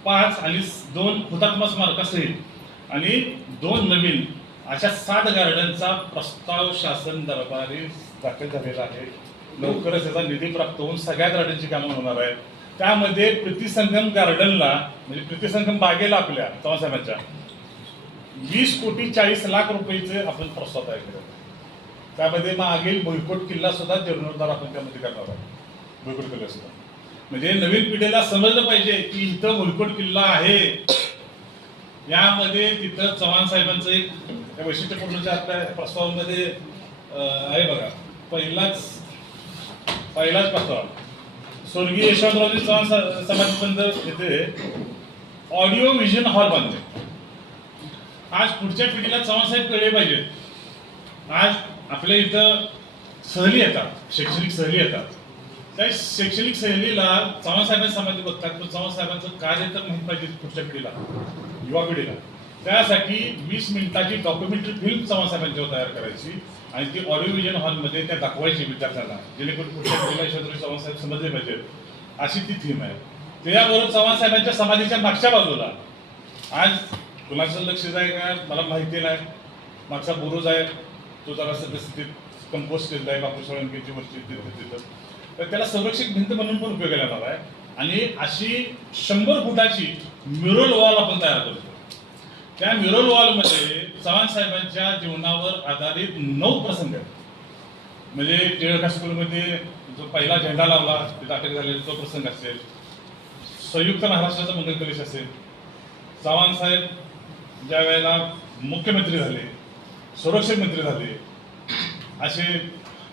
5 आणि 2 हुतात्मा स्मारकासहित आणि 2 नवीन अशा 7 गार्डनचा प्रस्ताव शासन दरबारी दाखल झालेला आहे. लवकरच याचा निधी प्राप्त होऊन सगळ्या गार्डनची कामं होणार आहेत. त्यामध्ये प्रीतिसंगम गार्डनला म्हणजे प्रीतिसंगम बागेला आपल्या चव्हाणसाहेबांच्या 20,40,00,000 रुपयेचे आपण प्रस्ताव तयार केला. त्यामध्ये मागील भुईकोट किल्ला सुद्धा जीर्णोद्धार आपण त्यामध्ये करणार आहोत. भुईकोट किल्ला सुद्धा म्हणजे नवीन पिढीला समजलं पाहिजे की इथं भुईकोट किल्ला आहे. यामध्ये तिथं चव्हाण साहेबांचं एक वैशिष्ट्यपूर्ण आपल्या प्रस्तावामध्ये आहे बघा. पहिलाच प्रस्ताव स्वर्गीय यशवंतरावजी चव्हाण समाजबंध येथे ऑडिओ व्हिजन हॉल बांधले. आज पुढच्या पिढीला चव्हाण साहेब कळले पाहिजेत. आज आपल्या इथं सहली येतात, शैक्षणिक सहली येतात. त्या शैक्षणिक सहलीला चव्हाण साहेबांचे समाधी बघतात, पण चव्हाण साहेबांचं कार्य तर माहीत पाहिजे पुढच्या पिढीला, युवा पिढीला. त्यासाठी 20 मिनिटाची डॉक्युमेंटरी फिल्म चव्हाण साहेबांच्यावर तयार करायची आणि ती ऑडिओ व्हिजन हॉलमध्ये त्या दाखवायची विद्यार्थ्यांना, जेणेकरून पुढच्या पिढीला यशवंतराव चव्हाण साहेब समजले पाहिजेत. अशी ती थीम आहे. त्याबरोबर चव्हाण साहेबांच्या समाधीच्या मागच्या बाजूला आज कुणाचं लक्ष जाय का मला माहिती नाही, मागचा बुरुज आहे तो जरा सद्यस्थितीत कंपोस्ट केलेला आहे बापू सोळंकीची वरची तिथं. तर त्याला संरक्षक भिंत म्हणून पण उपयोग येणार आहे. आणि अशी 100 फुटाची म्युरल वॉल आपण तयार करतो. त्या म्युरल वॉलमध्ये चव्हाण साहेबांच्या जीवनावर आधारित 9 प्रसंग आहेत. म्हणजे टिळक हायस्कूलमध्ये जो पहिला झेंडा लावला तिथे अटक झालेला तो प्रसंग असेल, संयुक्त महाराष्ट्राचा मंगल कलश असेल, चव्हाण साहेब ज्या वेळेला मुख्यमंत्री झाले, संरक्षण मंत्री झाले, असे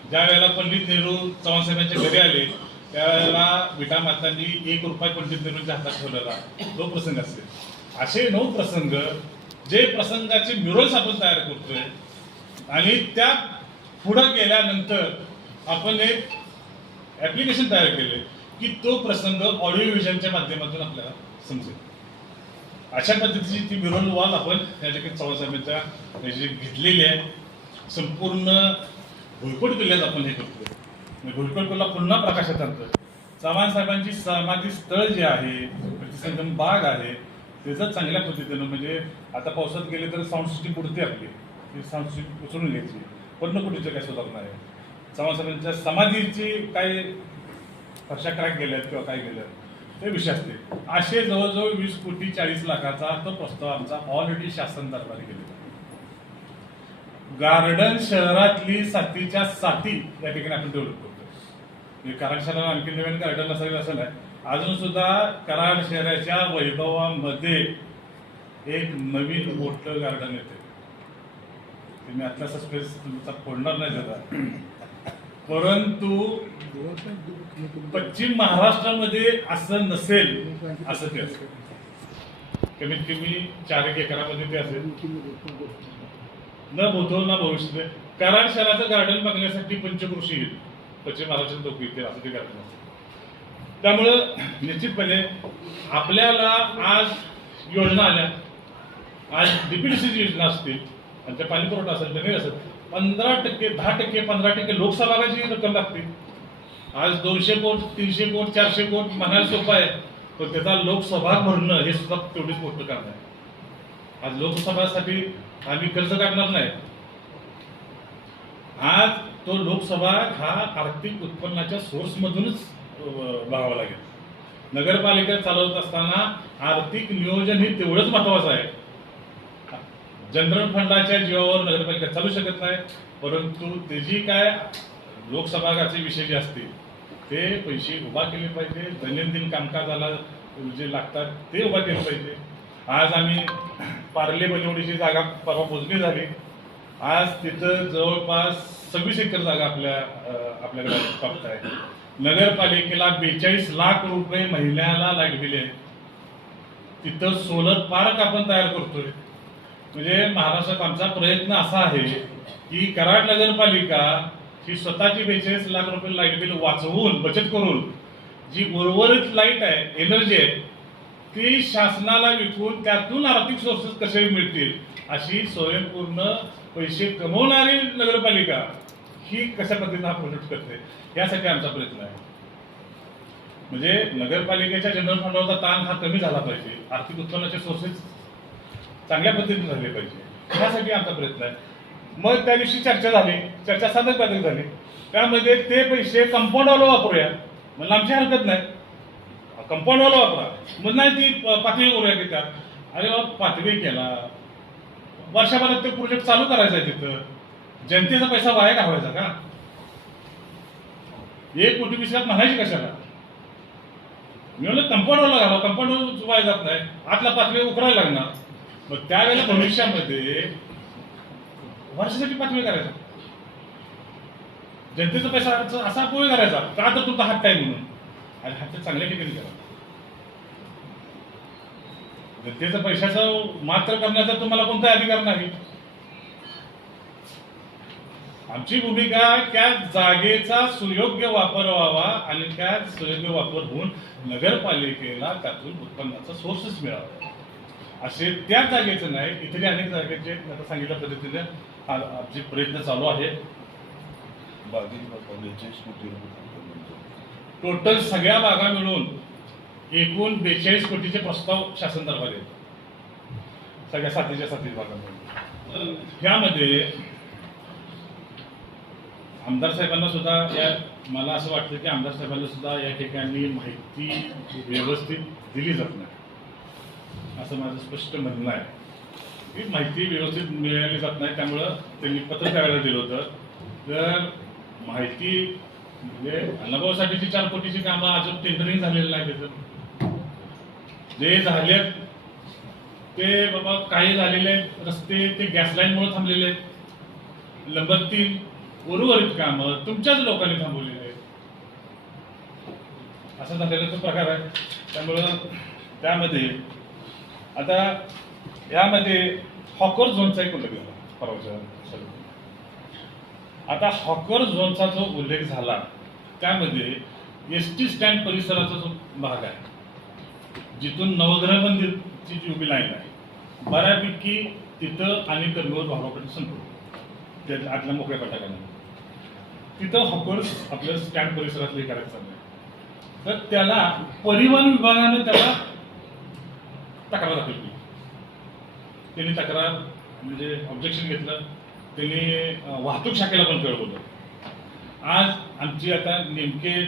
ज्या वेळेला पंडित नेहरू चव्हाण साहेबांच्या घरी आले त्यावेळेला विटा मातांनी 1 रुपया पंडित नेहरूंच्या हातात ठेवलेला तो प्रसंग असेल. असे 9 प्रसंग, जे प्रसंगाचे म्युरल्स आपण तयार करतोय आणि त्या पुढे गेल्यानंतर आपण एक ऍप्लिकेशन तयार केले की तो प्रसंग ऑडिओ व्हिजनच्या माध्यमातून आपल्याला समजेल. अशा पद्धतीची ती म्युरल वॉल आपण त्या ठिकाणी चव्हाण साहेबांच्या घेतलेली आहे. संपूर्ण भुईकोट किल्ल्यात आपण हे करतो. भुईकोट किल्ला पुन्हा प्रकाशात आणतो. चव्हाण साहेबांची समाधी स्थळ जे आहे, प्रतिसंगम बाग आहे, त्याचं चांगल्या पद्धतीनं म्हणजे आता पावसात गेले तर साऊंड सिस्टीम बुडते आपली, ती साऊंड सिस्टीम उचलून घ्यायची. कुठे काय सुधारणा आहे. चव्हाण साहेबांच्या समाधीची काय फरशा क्रॅक गेल्यात किंवा काय गेलं ते विषय असते. असे जवळजवळ 20,40,00,000चा तो प्रस्ताव आमचा ऑलरेडी शासन दरबारी गेलेला. गार्डन शहरातली साथीच्या साथी या ठिकाणी आपण डेव्हलप करतो. कराड शहराला आणखी नवीन गार्डन असावे असं नाही. अजून सुद्धा कराड शहराच्या वैभवामध्ये एक नवीन मोठं गार्डन येते. मी आतला सस्पेन्स तुमचा फोडणार नाही दादा, परंतु पश्चिम महाराष्ट्रामध्ये असं नसेल असं ते असेल. कमीत कमी 4 एकरामध्ये ते असेल. न भूतो न भविष्य. कराड शहराचं गार्डन बघण्यासाठी पंचक्रोशी येईल, पश्चिम महाराष्ट्रात लोक येतील असं ते गार्डन असेल. त्यामुळं निश्चितपणे आपल्याला आज योजना आल्या, आज डीपीडीसीची योजना असतील आणि त्या पाणी पुरवठा असेल, जमीन असेल, 15%, 10%, 15% लोकसभागाची रक्कम लागते. आज 200 कोट, 300 कोट, 400 कोट म्हणायला सोपं आहे, पण त्याचा लोकसभा भरणं हे सुद्धा तेवढीच मोठं काम आहे. आज लोकसभासाठी आम्ही खर्च काढणार नाही. आज तो लोकसभा हा आर्थिक उत्पन्नाच्या सोर्समधूनच बघावं लागेल. नगरपालिका चालवत असताना आर्थिक नियोजन हे तेवढंच महत्वाचं आहे. जनरल फंडाच्या जीवावर नगरपालिका चालू शकत नाही, परंतु त्याची काय लोकसभागाचे विषय जे असतील ते पैसे उभा केले पाहिजे. दैनंदिन कामकाजाला जे लागतात ते उभा केलं पाहिजे. आज आम्ही पार्ले बलिवडीची जागा परवा मोजणी झाली. आज तिथं जवळपास 26 एकर जागा आपल्याकडे प्राप्त आहे. नगरपालिकेला 42 लाख रुपये महिन्याला लाईट बिल आहे. तिथं सोलर पार्क आपण तयार करतोय. म्हणजे महाराष्ट्रात आमचा प्रयत्न असा आहे की कराड नगरपालिका ही स्वतःची 42 लाख रुपये लाईट बिल वाचवून बचत करून जी उर्वरित लाईट आहे, एनर्जी आहे, ती शासनाला विकून त्यातून आर्थिक सोर्सेस कसे मिळतील अशी स्वयंपूर्ण पैसे कमवणारी नगरपालिका ही कशा पद्धतीने हा प्रोजेक्ट करते यासाठी आमचा प्रयत्न आहे. म्हणजे नगरपालिकेच्या जनरल फंडावरचा ताण हा कमी झाला पाहिजे, आर्थिक उत्पन्नाचे सोर्सेस चांगल्या पद्धतीने झाले पाहिजे, यासाठी आमचा प्रयत्न आहे. मग त्या दिवशी चर्चा झाली, चर्चा साधक बाधक झाली. त्यामध्ये ते पैसे कंपाऊंड वॉल वापरूया म्हणलं आमची हरकत नाही, कंपाऊंड वॉल वापरा. मग नाही ती पातळी करूया की त्यात. अरे बाबा पातळी केला, वर्षभरात ते प्रोजेक्ट चालू करायचा आहे तिथं. जनतेचा पैसा वाया घालवायचा का? 1,20,00,000 म्हणायची कशाला? मी म्हणलं कंपाऊंडरला घालावं, कंपाऊंडर वाया जात नाही, आतला पाचवे उकरायला लागणार. मग त्यावेळेला भविष्यामध्ये वर्षासाठी पाचवे करायचा, जनतेचा पैसा असा पोहे करायचा का? तर तुमचा हात काय म्हणून, आणि हात चांगल्या ठिकाणी करा. जनतेचा पैशाचा मात्र करण्याचा तुम्हाला कोणता अधिकार नाही. आमची भूमिका त्या जागेचा सुयोग्य वापर व्हावा आणि त्या सुयोग्य वापर होऊन नगरपालिकेला त्यातून उत्पन्नाचा सोर्सेस मिळावा, असे त्या जागेचं नाही. इथले अनेक जागेचे आता सांगितल्या पद्धतीने आमचे प्रयत्न चालू आहे. टोटल सगळ्या बागा मिळून एकूण 42 कोटीचे प्रस्ताव शासन दरबारी आहेत, सगळ्या साथीच्या भागामध्ये. यामध्ये आमदार साहेबांना सुद्धा मला असं वाटतं की आमदार साहेबांना सुद्धा या ठिकाणी माहिती व्यवस्थित दिली जात नाही, असं माझं स्पष्ट म्हणणं आहे. ही माहिती व्यवस्थित मिळाली जात नाही, त्यामुळं त्यांनी पत्र त्यावेळेला दिलं होतं. तर माहिती म्हणजे अण्णाभाऊसाठीची 4 कोटीची कामं अजून टेंडरिंग झालेलं नाही. त्याचं जे झालेत ते बाबा काही झालेले रस्ते ते गॅस लाईनमुळे थांबलेले आहेत. नंबर 3 उर्वरित कामं तुमच्याच लोकांनी थांबवलेली आहेत, असा झालेला तो प्रकार आहे. त्यामुळं त्यामध्ये आता यामध्ये हॉकर झोनचा एक उल्लेख झाला परवाच्या. आता हॉकर झोनचा जो उल्लेख झाला त्यामध्ये एसटी स्टँड परिसराचा जो भाग आहे, जिथून नवग्रह मंदिरची जी उभी लाईन आहे, बऱ्यापैकी तिथं आणि कर्मवर भावाकडे संपतो त्या आतल्या मोकळ्या पटाकाने, तिथं हॉकर्स आपल्या स्टँड परिसरातले करायचं चाललंय. तर त्याला परिवहन विभागाने त्याला तक्रार दाखल केली. त्यांनी तक्रार म्हणजे ऑब्जेक्शन घेतलं. त्यांनी वाहतूक शाखेला पण कळवलं. आज आमची आता नेमके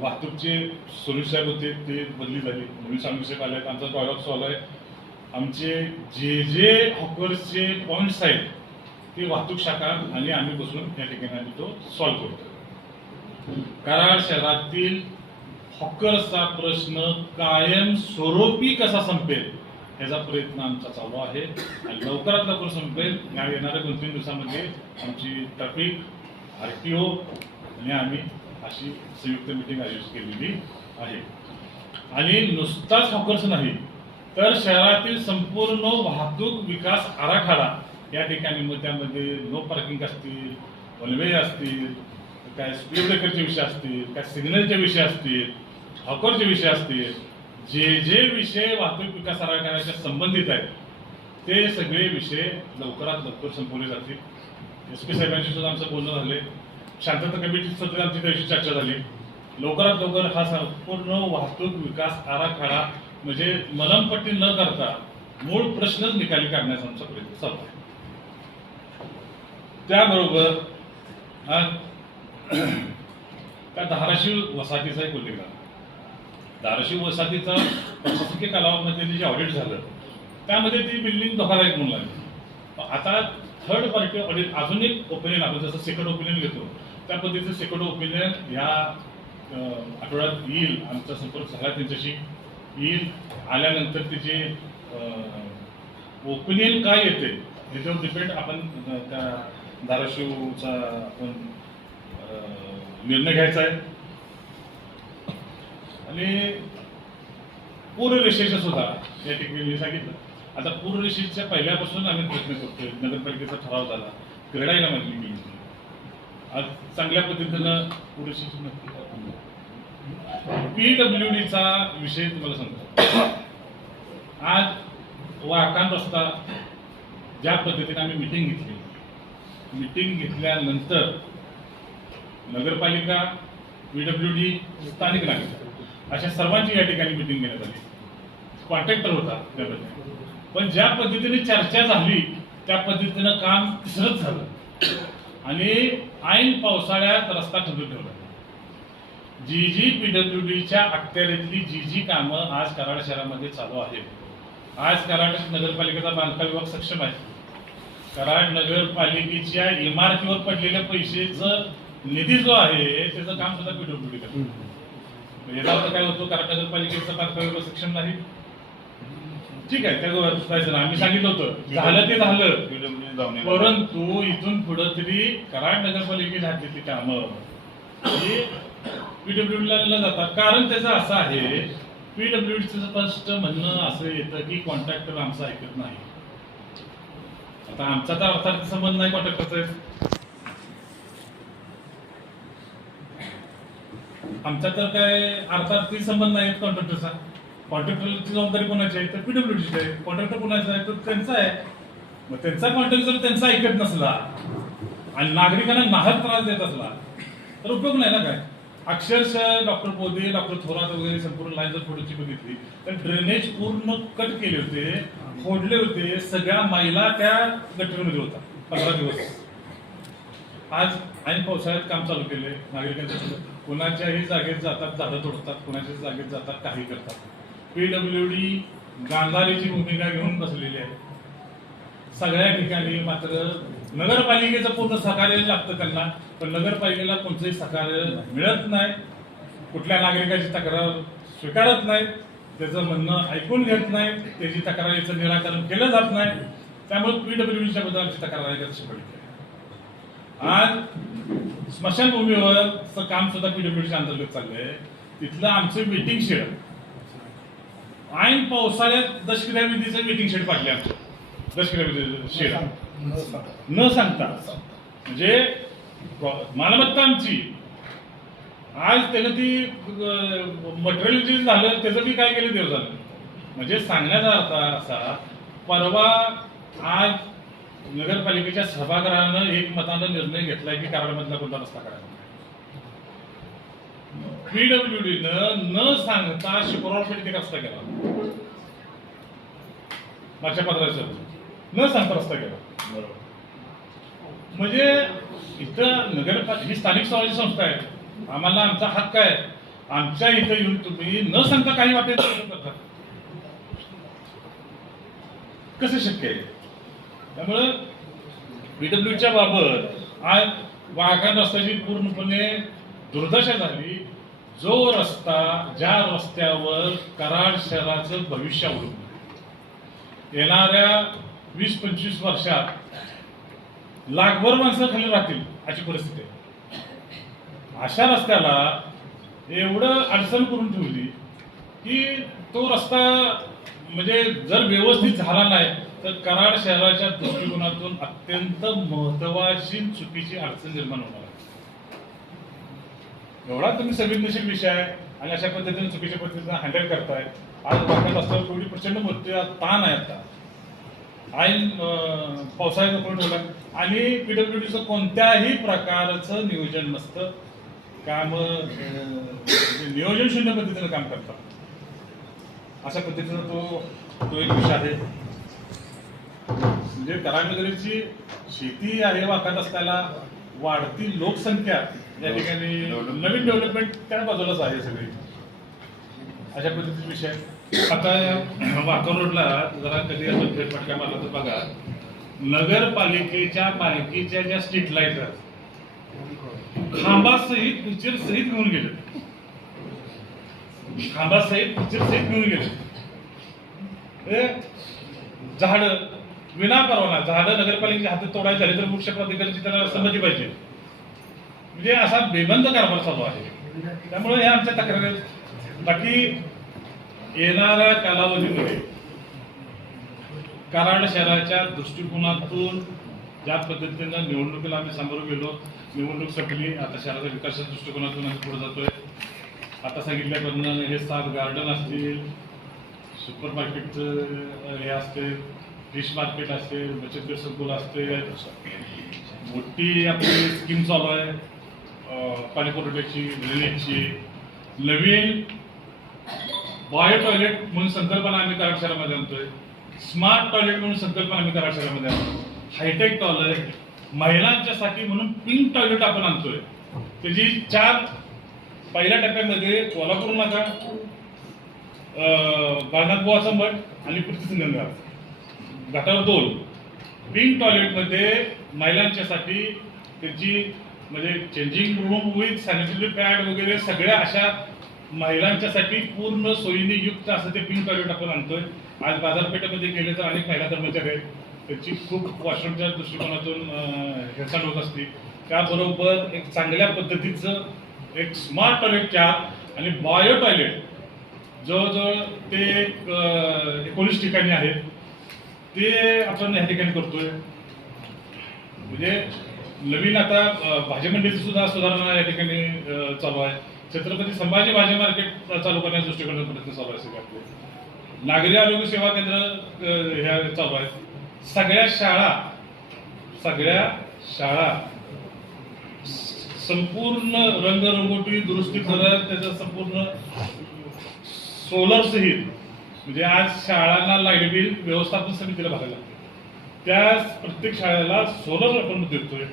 वाहतूकचे सुरेश साहेब होते, ते बदली झाली, नवीन साहेब आले आहेत. आमचा डायलॉग सॉल्व आहे. आमचे जे हॉकर्सचे पॉईंट्स आहेत ते वाहतूक शाखा आणि आम्ही बसून या ठिकाणी आम्ही तो सॉल्व्ह करतो. कराड शहरातील हॉकर्सचा प्रश्न कायमस्वरूपी कसा संपेल याचा प्रयत्न आमचा चालू आहे आणि लवकरात लवकर संपेल. येणाऱ्या 2-3 दिवसामध्ये आमची ट्रॅफिक, RTO आणि आम्ही अशी संयुक्त मिटिंग आयोजित केलेली आहे. आणि नुसताच हॉकर्स नाही तर शहरातील संपूर्ण वाहतूक विकास आराखडा या ठिकाणी मग त्यामध्ये नो पार्किंग असतील, वनवे असतील, काय स्पीड ब्रेकरचे विषय असतील, काय सिग्नलचे विषय असतील, हॉकरचे विषय असतील, जे विषय वाहतूक विकास आराखड्याच्या संबंधित आहेत ते सगळे विषय लवकरात लवकर संपवले जातील. SP साहेबांशी सुद्धा आमचं बोलणं झाले. शांतता कमिटीत सुद्धा आमची त्याविषयी चर्चा झाली. लवकरात लवकर हा संपूर्ण वाहतूक विकास आराखडा म्हणजे मलमपट्टी न करता मूळ प्रश्नच निकाली काढण्याचा आमचा प्रयत्न चालू आहे. त्याबरोबर त्या धाराशिव वसाहतीचा एक उल्लेख झाला. धाराशिव वसाहतीचा प्रशासकीय कालावधीमध्ये जे ऑडिट झालं त्यामध्ये ती बिल्डिंग धोकादायक म्हणून लागली. आता थर्ड पार्टी ऑडिट अजून एक ओपिनियन, आपण जसं सेकंड ओपिनियन घेतो त्या पद्धतीचं सेकंड ओपिनियन ह्या आठवड्यात येईल. आमचा संपर्क झाला त्यांच्याशी, येईल. आल्यानंतर तिचे ओपिनियन काय येते याच्यावर डिपेंड आपण त्या धाराशिवचा आपण निर्णय घ्यायचा आहे. आणि पूर्वरेषेचं सुद्धा या ठिकाणी सांगितलं. आता पूर्वरेषेच्या पहिल्यापासून आम्ही प्रयत्न करतोय. नगरपालिकेचा ठराव झाला, क्रीडाईला मागणी केली, आज चांगल्या पद्धतीनं पूर्वरेषेची नक्की. PWDचा विषय तुम्हाला सांगतो. आज वाकान रस्ता ज्या पद्धतीने आम्ही मिटिंग घेतली, मिटिंग घेतल्यानंतर नगरपालिका, PWD, स्थानिक नागरिक अशा सर्वांची या ठिकाणी मिटिंग घेण्यात आली. कॉन्ट्रॅक्टर होता त्यामध्ये, पण ज्या पद्धतीने चर्चा झाली त्या पद्धतीनं काम तिसरंच झालं आणि ऐन पावसाळ्यात रस्ता ठरवून ठेवला. जी PWDच्या अखत्यारीतली जी कामं आज कराड शहरामध्ये चालू आहेत. आज कराड नगरपालिकेचा बांधकाम विभाग सक्षम आहे. कराड नगरपालिकेच्या इमारतीवर पडलेल्या पैशाचं निधी जो आहे त्याचं काम सुद्धा पीडब्ल्यूडी करतो. याचा अर्थ काय होतो, कराड नगरपालिकेचा कारखाना सक्षम नाही. ठीक आहे, त्या आम्ही सांगितलं होतं, झालं ते झालं, परंतु इथून पुढं तरी कराड नगरपालिकेने हातली कामं ही पीडब्ल्यूडीला न जातात. कारण त्याचं असं आहे, पीडब्ल्यूडीचं स्पष्ट म्हणणं असं येतं की कॉन्ट्रॅक्टर आमचं ऐकत नाही. आता आमचा तर अर्थात संबंध नाही कॉन्ट्रॅक्टरचा, आमचा तर काय अर्थात संबंध नाही कॉन्ट्रॅक्टरचा. कॉन्ट्रॅक्टरची जबाबदारी कोणाची आहे तर पीडब्ल्यूडीची आहे. कॉन्ट्रॅक्टर कोणाचा आहे तर त्यांचा आहे. मग त्यांचा कॉन्ट्रॅक्ट जर त्यांचा ऐकत नसला आणि नागरिकांना नाहक त्रास देत असला तर उपयोग नाही ना काय. अक्षरशः डॉक्टर पोदे, डॉक्टर थोरात वगैरे संपूर्ण लाईन जर थोडीशी बघितली तर ड्रेनेज पूर्ण कट केले होते, फोडले होते, सगळ्या महिला त्या गटरीमध्ये होता 15 दिवस. आज ऐन पावसाळ्यात काम चालू केले नागरिकांच्या, कुणाच्याही जागेत जातात झाडं तोडतात, कुणाच्याही जागेत जातात काही करतात. पीडब्ल्यूडी गांधारीची भूमिका घेऊन बसलेली आहे सगळ्या ठिकाणी. मात्र नगरपालिकेचं पूर्ण सहकार्य लागतं त्यांना, पण नगरपालिकेला कोणतंही सहकार्य मिळत नाही. कुठल्या नागरिकाची तक्रार स्वीकारत नाही, त्याचं म्हणणं ऐकून घेत नाही, त्याची तक्रारीचं निराकरण केलं जात नाही. त्यामुळे पीडब्ल्यूडीच्या बद्दल आमची तक्रार आहे तशी पडली. आज स्मशानभूमीवरचं काम सुद्धा पीडब्ल्यूडीच्या अंतर्गत चाललंय. तिथलं आमचं वेटिंग शेड ऐन पावसाळ्यात दशक्रियाविधीचं वेटिंग शेड पाडले आमचं. दशक्रियाविधी शेड न सांगता, म्हणजे मालमत्ता आमची. आज त्यानं ती मटेरियल जे झालं त्याचं बी काय केलं देव झालं. म्हणजे सांगण्याचा अर्थ असा, परवा आज नगरपालिकेच्या सभागृहानं एकमतानं निर्णय घेतलाय की कराडमधला कोणता रस्ता करायचा. पीडब्ल्यूडीनं न सांगता शुक्रवार पेठ रस्ता केला, मागच्या 15 न सांगता रस्ता केला. बरोबर. म्हणजे इथं नगरपालिका ही स्थानिक स्वराज्य संस्था आहे, आम्हाला आमचा हक्क आहे. आमच्या इथं येऊन तुम्ही न सांगता काही वाटेल करता, कसं शक्य आहे. त्यामुळं पीडब्ल्यूच्या बाबत आज वाघान रस्त्याची पूर्णपणे दुर्दशा झाली. जो रस्ता, ज्या रस्त्यावर कराड शहराचं भविष्य अवलंबून, येणाऱ्या 20-25 वर्षात लाखभर माणसं खाली राहतील अशी परिस्थिती आहे. अशा रस्त्याला एवढं अडचण करून ठेवली की तो रस्ता म्हणजे जर व्यवस्थित झाला नाही तर कराड शहराच्या दृष्टिकोनातून अत्यंत महत्वाची चुकीची अडचण निर्माण होणार आहे. एवढा तुम्ही संवेदनशील विषय आहे आणि अशा पद्धतीने चुकीच्या पद्धतीने हँडल करताय. आज वाटत असताना एवढी प्रचंड मोठी ताण आहे आता ऐन पावसाळ्याचा कोण ठेवला आणि पीडब्ल्यूडीचं कोणत्याही प्रकारचं नियोजन नसतं. काम नियोजन शून्य पद्धतीनं काम करतात. अशा पद्धतीनं तो एक विषय आहे. म्हणजे कराड नगरीची शेती आहे वाखत असताना वाढती लोकसंख्या या ठिकाणी नवीन डेव्हलपमेंट त्या बाजूलाच आहे सगळी. अशा पद्धतीचे विषय. आता वाकड रोडला जरा कधी आपण फेरफटका मारला तर बघा, नगरपालिकेच्या मालकीच्या ज्या स्ट्रीट लाईट खांबासहित पिक्चर सहित घेऊन गेले, खांबासहित पिक्चर सहित घेऊन गेले. झाड विना परवाना झाड नगरपालिकेच्या हातात तोडायचे झाले तर वृक्ष प्राधिकरणाची त्याला संमती पाहिजे. म्हणजे असा बेबंद कारभार चालू आहे. त्यामुळे हे आमच्या तक्रारी. बाकी येणाऱ्या कालावधीमध्ये कराड शहराच्या दृष्टिकोनातून ज्या पद्धतीनं निवडणुकीला आम्ही सामोरं गेलो, निवडणूक संपली, आता शहराच्या विकासाच्या दृष्टिकोनातून आम्ही पुढे जातोय. आता सांगितल्याकडनं हे 7 गार्डन असतील, सुपर मार्केटचं हे असते, फिश मार्केट असते, बचत गट संकुल असते, मोठी आपली स्कीम चालू आहे पाणी पुरवठ्याची, ड्रेनेजची. नवीन बायो टॉयलेट म्हणून संकल्पना आम्ही कराड शहरामध्ये आणतोय. स्मार्ट टॉयलेट म्हणून संकल्पना आम्ही कराड शहरामध्ये आणतो. हायटेक टॉयलेट, महिलांच्यासाठी म्हणून पिंक टॉयलेट आपण आणतोय. त्याची 4 पहिल्या टप्प्यामध्ये कोल्हापूर नाका, बाळनाथ बुवाचा मठ आणि पृथ्वी संगमनेर घाटावर 2 पिंक टॉयलेटमध्ये महिलांच्यासाठी त्याची म्हणजे changing room with sanitary pad वगैरे सगळ्या अशा महिलांच्यासाठी पूर्ण सोयीने युक्त असं ते पिंक टॉयलेट आपण आणतोय. आज बाजारपेठेमध्ये गेले तर अनेक महिला कर्मचारी आहेत, त्याची खूप वॉशरूमच्या दृष्टिकोनातून हेळसांड होत असते. त्याबरोबर एक चांगल्या पद्धतीचं एक स्मार्ट टॉयलेट 4 आणि बायो टॉयलेट जवळजवळ ते 19 ठिकाणी आहेत, ते आपण ह्या ठिकाणी करतोय. म्हणजे नवीन आता भाजी मंडईची सुद्धा सुधारणा या ठिकाणी चालू आहे. छत्रपती संभाजी भाजी मार्केट चालू करण्याच्या दृष्टिकोनातून प्रयत्न चालू आहे. सगळे आपले नागरी आरोग्य सेवा केंद्र ह्या चालू आहेत. सगळ्या शाळा संपूर्ण रंगरंगोटी दुरुस्ती करत त्याचं संपूर्ण सोलर सहित म्हणजे आज शाळांना लाईट बिल व्यवस्थापन समितीला भरायला लागते. त्या प्रत्येक शाळेला सोलर आपण देतोय.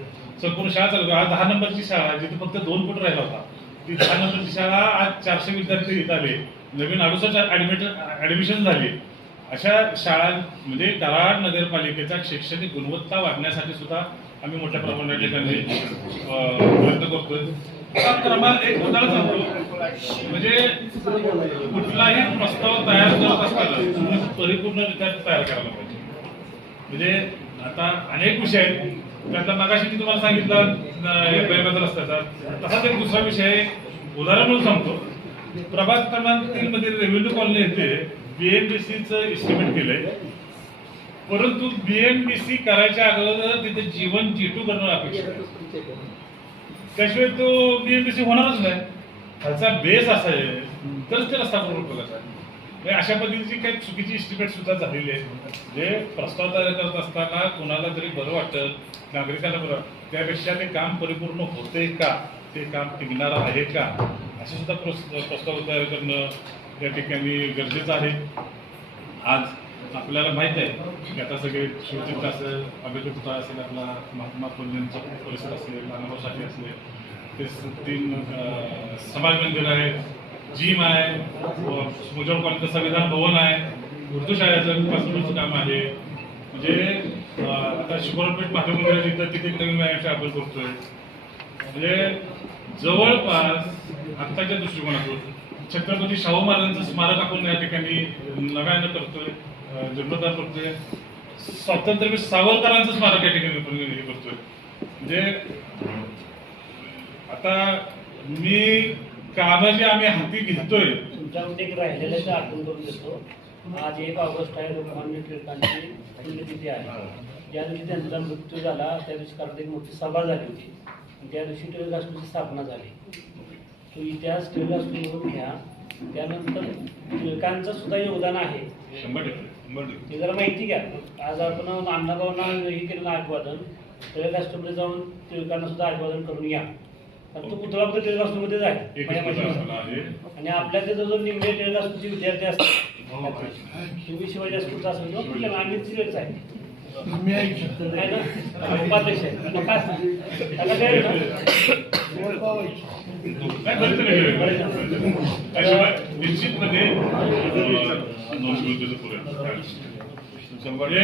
संपूर्ण शाळा चालू आज 10 नंबरची शाळा जिथे फक्त 2 फूट राहिला होता, ती 10 नंबरची शाळा आज 400 विद्यार्थी इथं आले. नवीन 68 ऍडमिशन झाली. अशा शाळा म्हणजे कराड नगरपालिकेचा शैक्षणिक गुणवत्ता वाढण्यासाठी सुद्धा आम्ही मोठ्या प्रमाणात ठिकाणी प्रयत्न करतोय. आता क्रमांक 1 उदाहरण सांगतो, म्हणजे कुठलाही प्रस्ताव तयार करत असताना परिपूर्णरित्या तयार करायला पाहिजे. म्हणजे आता अनेक विषय आहेत, त्यातला मगाशी मी तुम्हाला सांगितलं गैरव्याज रस्त्याचा, तसाच एक दुसरा विषय उदाहरण म्हणून सांगतो. प्रभाग क्रमांक 3 मध्ये रेव्हेन्यू कॉलनी येथे बीएमडीसीचं एस्टिमेट केलंय, परंतु बीएमडीसी करायच्या अगोदर तिथे जीवन G2 करणं अपेक्षित आहे. त्याशिवाय तो बीएमडीसी होणारच नाही. त्याचा बेस असा आहे तरच ते रस्ता करून उपयोगाचा आहे. अशा पद्धतीची काही चुकीची एस्टिमेट सुद्धा झालेली आहे. जे प्रस्ताव तयार करत असताना कोणाला तरी बरं वाटतं, नागरिकांना बरं, त्यापेक्षा ते काम परिपूर्ण होते का, ते काम टिकणार आहे का, असे सुद्धा प्रस्ताव तयार करणं त्या ठिकाणी गरजेचं आहे. आज आपल्याला माहीत आहे की आता सगळे शिवतीर्थ असेल, आंबेडकर पुतळा असेल, आपला महात्मा फुलेंचा परिसर असेल, नानाभाऊसाठी असेल, ते 3 समाज मंदिर आहे, जिम आहे, मुजोड कॉलनीचं संविधान भवन आहे, उर्दू शाळेचं विकासाचं काम आहे. म्हणजे आता शिवरापेठ महात्मा मंदिर तिथं तिथे नवीन व्यायामशाळा आपण करतोय. म्हणजे जवळपास आत्ताच्या दृष्टिकोनातून छत्रपती शाहू महाराजांचं स्मारक आपण या ठिकाणी नव्यानं करतोय, जीर्णोद्धार करतोय. स्वातंत्र्यवीर सावरकरांचं स्मारक या ठिकाणी आपण हे करतोय. म्हणजे आता मी कामं जे आम्ही हाती घेतोय, तुमच्यामध्ये एक राहिलेलं आठवण करून देतो. आज 1 ऑगस्ट आहे, लोकमान्य टिळकांची पुण्यतिथी आहे. ज्या दिवशी त्यांचा मृत्यू झाला त्या दिवशी कारण एक मोठी सभा झाली होती. त्या दिवशी टिळक हायस्कूलची स्थापना झाली. तो इतिहास टिळक हायस्कूलवरून घ्या. त्यानंतर टिळकांचं सुद्धा योगदान आहे, 100%. ते जरा माहिती घ्या. आज आपण अण्णाभाऊंना हे केलेलं अभिवादन, टिळक हायस्कूलमध्ये जाऊन टिळकांना सुद्धा अभिवादन करून या. तो पुतळा फक्त टिळक हायस्कूलमध्येच आहे. आणि आपल्याकडे जो निम्मे टिळक हायस्कूलचे विद्यार्थी असतात, तुम्ही शिवाजी हायस्कूलचा असेल कुठल्या आम्ही सिलेक्ट आहे उपाध्यक्ष आहे. त्याला काय निश्चितमध्ये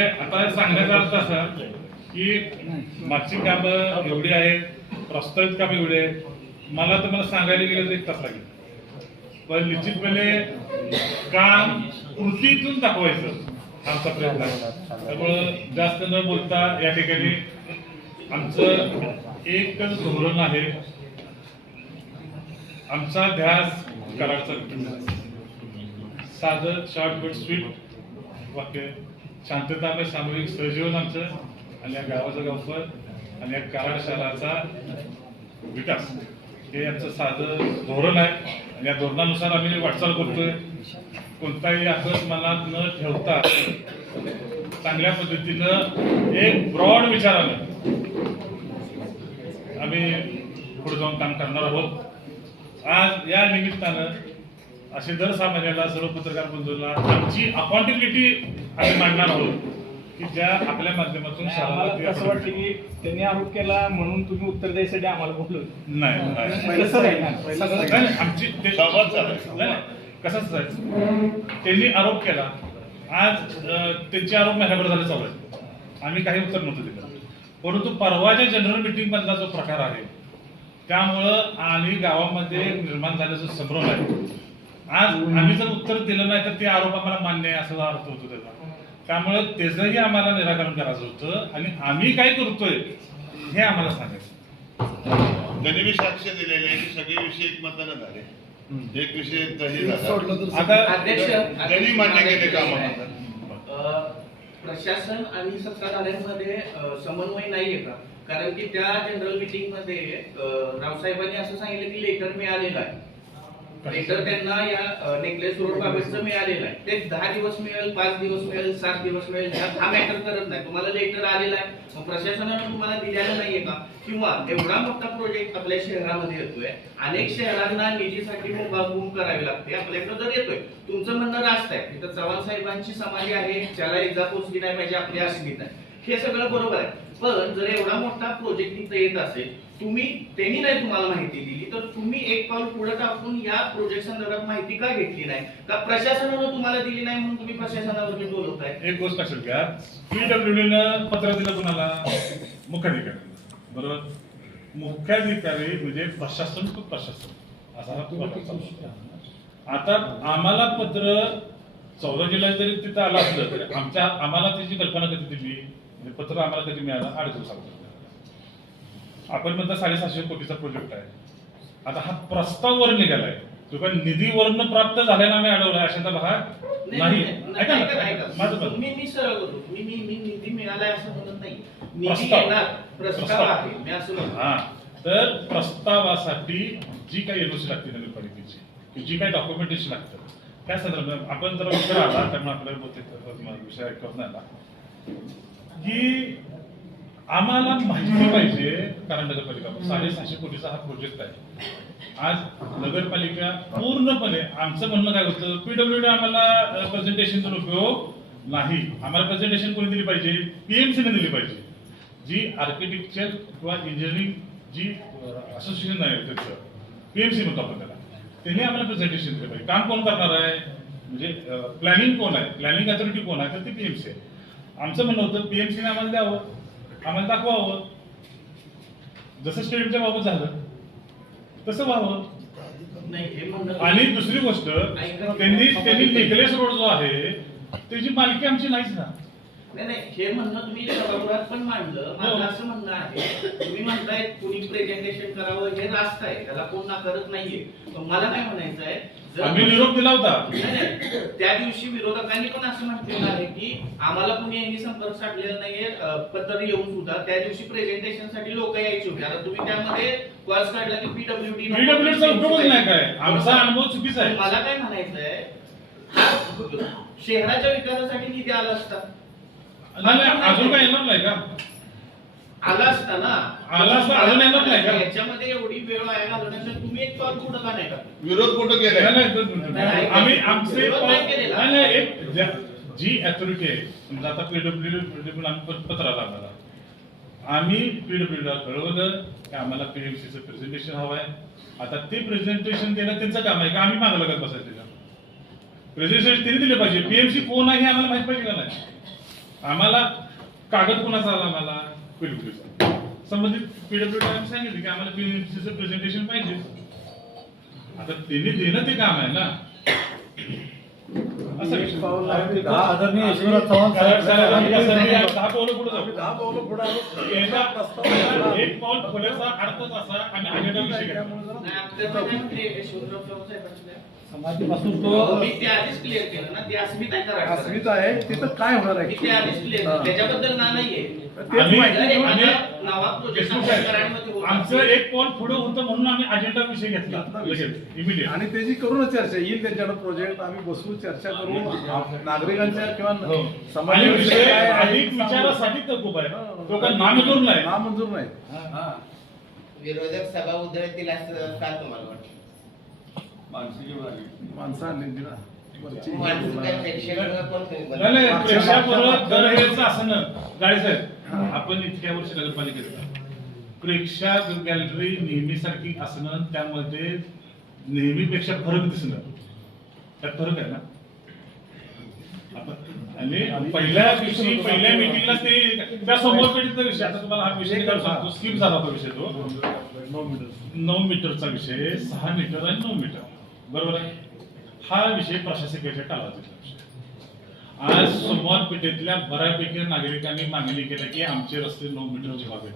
आता सांगण्याचा अर्थ असा की मागची कामं एवढी आहेत, प्रस्तावित कामं एवढी आहेत. मला तुम्हाला सांगायला गेलं तर 1 तास लागेल, पण निश्चितपणे काम कृतीतून दाखवायचं आमचा प्रयत्न आहे. त्यामुळं जास्त न बोलता या ठिकाणी आमचं एकच धोरण आहे, आमचा ध्यास कराडचा. साधं शॉर्ट स्वीट वाक्य, शांतता सामूहिक सहजीवन आमचं, आणि या गावाचा गावफळ आणि या कराड शहराचा विकास हे आमचं साधं धोरण आहे. आणि या धोरणानुसार आम्ही वाटचाल करतोय. कोणताही असं मनात न ठेवता चांगल्या पद्धतीनं एक ब्रॉड विचारानं आम्ही पुढे जाऊन काम करणार आहोत. आज या निमित्तानं असे दर 6 महिन्याला सर्व पत्रकार बंधूंना आमची अकाउंटेबिलिटी आम्ही मांडणार आहोत की ज्या आपल्या माध्यमातून असं वाटतं की त्यांनी आरोप केला म्हणून तुम्ही उत्तर द्यायसाठी आम्हाला बोलवलं. नाही आमची कसंच त्यांनी आरोप केला. आज त्यांचे आरोप महिन्याभर झाले चालू आहेत. आम्ही काही उत्तर नव्हतं दिलं. परंतु परवाच्या जनरल मीटिंग मधला जो प्रकार आहे त्यामुळं आणि गावामध्ये निर्माण झाल्याचा संभ्रम आहे. आज आम्ही जर उत्तर दिलं नाही तर ते आरोप आम्हाला मान्य आहे असं अर्थ होतो त्याचा. त्यामुळे त्याचंही आम्हाला निराकरण करायचं होतं आणि आम्ही काय करतोय हे आम्हाला सांगायचं. त्यांनी बी साक्ष दिलेले आहे की सगळे विषय एकमतानं झाले. एक विषय हे झाला आता अध्यक्ष त्यांनी मान्य केले का आम्हाला? प्रशासन आणि सत्ताधाऱ्यांमध्ये समन्वय नाहीये का? कारण की त्या जनरल मीटिंग मध्ये रावसाहेबांनी असं सांगितलं की लेटर मिळालेलं आहे. लेटर त्यांना या नेकलेस रोड बाबतचं मिळालेलं आहे. ते 10 दिवस मिळेल, 5 दिवस मिळेल, 7 दिवस मिळेल, हा मॅटर करत नाही. तुम्हाला लेटर आलेला आहे, मग प्रशासनानं तुम्हाला दिलेलं नाहीये का? किंवा एवढा मोठा प्रोजेक्ट आपल्या शहरामध्ये येतोय, अनेक शहरांना निधीसाठी मुंबाबूम करावी लागते, आपल्याकडे जर येतोय. तुमचं म्हणणं रास्त आहे, इथं चव्हाण साहेबांची समाधी आहे, त्याला इजा पोचली नाही पाहिजे, आपली अस्मिता आहे, हे सगळं बरोबर आहे. पण जर एवढा मोठा प्रोजेक्ट इथं येत असेल, त्यांनी नाही तुम्हाला माहिती दिली, तर तुम्ही एक पाऊल पुढे टाकून या प्रोजेक्ट संदर्भात माहिती का घेतली नाही? का प्रशासनानं तुम्हाला दिली नाही म्हणून तुम्ही प्रशासनावरती बोलवताय? एक गोष्ट असेल का, PWDनं पत्र दिलं कुणाला? मुख्याधिकारी, बरोबर. मुख्याधिकारी म्हणजे प्रशासन तो प्रशासन असा हा प्रकार चालतो. आता आम्हाला पत्र 14 जुलै जरी तिथं आलं असलं तरी आम्हाला त्याची कल्पना कधी दिली, म्हणजे पत्र आम्हाला कधी मिळालं? 8 दिवसांपूर्वी. आपण म्हणता 750 कोटीचा प्रोजेक्ट आहे. आता हा प्रस्ताव वर निघालाय, तो पण निधी वरून प्राप्त झाल्यानं आम्ही अडवलाय अशाचा भाग नाही. ऐका ना माझं मी सरळ बोलतो, मी निधी मिळालाय असं म्हणत नाही. निधी प्रस्ताव. येणार, प्रस्ताव आहे, मी असं म्हणतो. हा, तर प्रस्तावासाठी जी काही एनओसी लागते नगरपालिकेची, की जी काही डॉक्युमेंटेशन लागतं त्या संदर्भात आपण जर विचार आला त्यामुळे आपल्याला बहुतेक विषय ऐकत नाही आला की आम्हाला माहिती पाहिजे. कारण नगरपालिका 750 कोटीचा हा प्रोजेक्ट आहे. आज नगरपालिका पूर्णपणे आमचं म्हणणं काय होतं, PWD आम्हाला प्रेझेंटेशनचा उपयोग नाही. आम्हाला प्रेझेंटेशन कोणी दिली पाहिजे? PMCने दिली पाहिजे. जी आर्किटेक्चर किंवा इंजिनिअरिंग जी असोसिएशन आहे त्याचं PMC म्हणतो आपण त्याला, त्यांनी आम्हाला प्रेझेंटेशन दिलं पाहिजे. काम कोण करणार आहे, म्हणजे प्लॅनिंग कोण आहे, प्लॅनिंग अथॉरिटी कोण आहे, तर ती PMC आहे. आमचं म्हणणं होतं PMCने आम्हाला द्यावं, आम्हाला दाखवावं. जसं स्टेडियमच्या बाबत झालं तसं व्हावं. नाही, हे म्हणणं. आणि दुसरी गोष्ट, त्यांनी नेकलेस रोड जो आहे त्याची मालकी आमची नाहीच ना. नाही, हे म्हणणं तुम्ही सभागृहात पण मांडलं. माझं असं म्हणणं आहे, तुम्ही म्हणताय कुणी प्रेझेंटेशन करावं, हे रास्त आहे, त्याला कोण नाकारत नाहीये. पण मला काय म्हणायचं आहे, आम्ही निरोप दिला होता. नाही, त्या दिवशी विरोधकांनी पण असं म्हटलेलं आहे की आम्हाला कुणी यांनी संपर्क साधलेला नाहीये, पत्र येऊन सुद्धा त्या दिवशी प्रेझेंटेशन साठी लोक यायचे होते. आता तुम्ही त्यामध्ये क्लास काढला की PWDचा उपयोगच नाही काय, आमचा अनुभव चुकीचा आहे. मला काय म्हणायचं आहे, हा शहराच्या विकासासाठी निधी आला असता. नाही, अजून काय येणार नाही का? आला असता ना, आला असता, अजून येणार नाही का? याच्यामध्ये एवढी वेळ आहे घालवण्याचं तुम्ही एक पाऊल पुढे का नाही का? विरोध कुठं केलाय? नाही, आम्ही आमचे विरोध नाही केलेला. नाही, एक जी अथॉरिटी आहे, समजा आता PWD आम्ही पत्राला आम्हाला, आम्ही PWDला कळवलं की आम्हाला PMCचं प्रेझेंटेशन हवं आहे. आता ते प्रेझेंटेशन देणं त्यांचं काम आहे का आम्ही मागं लागत बसायचं? प्रेझेंटेशन त्यांनी दिले पाहिजे. PMC कोण आहे हे आम्हाला माहित पाहिजे का नाही? आम्हाला कागद कोणाचा आला? आम्हाला PWDचा. संबंधित PWD आम्ही सांगितलं की आम्हाला PMCचं प्रेझेंटेशन पाहिजे. आता त्यांनी देणं ते काम आहे ना. असं आदरणीय यशवंतराव चव्हाण साहेब, 10 पावलं पुढे जाऊ. 10 पावलं पुढे आलो. एक पाऊल खोल्याचा अर्थच असा आम्ही अजेंडा विषय घेतला. नाही, आपल्याला काय म्हणते, यशवंतराव चव्हाण साहेबांचं काय? समाधीपासून तो मी ते आधीच क्लिअर केलं ना, ते अस्मिता करायचं. अस्मिता आहे, तिथं काय होणार मी आहे? ते आधीच क्लिअर केलं, त्याच्याबद्दल ना नाहीये. आमचं एक पाऊल पुढे होतं म्हणून आम्ही अजेंडा विषय घेतला इमिडिएट. आणि त्याची करूनच चर्चा येईल, त्यांच्याकडे प्रोजेक्ट आम्ही बसू, चर्चा करू, नागरिकांच्या किंवा आणि समाजाविषयी विषय काय आहे अधिक विचारासाठी तर खूप आहे. तो काय नामंजूर नाही. नामंजूर नाही. विरोधक सभा उधळतील असं का तुम्हाला वाटतं? माणसं आणली ना वरची. माणसं काय प्रेक्षकांना पण नाही, नाही, प्रेक्षापूर्वक दरवेळेचं असणं. गाडी साहेब, आपण इतक्या वर्ष नगरपालिकेत प्रेक्षक गॅलरी नेहमीसारखी असणं, त्यामध्ये नेहमीपेक्षा फरक दिसणं, त्यात फरक आहे ना. आणि पहिल्या मीटिंगला ते त्या समोर पेटीचा विषय, आता तुम्हाला हा विषय काय सांगतो, स्किप झाला होता विषय तो 9 मीटरचा विषय, 6 मीटर आणि 9 मीटर, बरोबर आहे. हा विषय प्रशासकीय कालावधीचा विषय. आज सोमवार पेठेतल्या बऱ्यापैकी नागरिकांनी मागणी केली की आमचे रस्ते 9 मीटरचे व्हावे.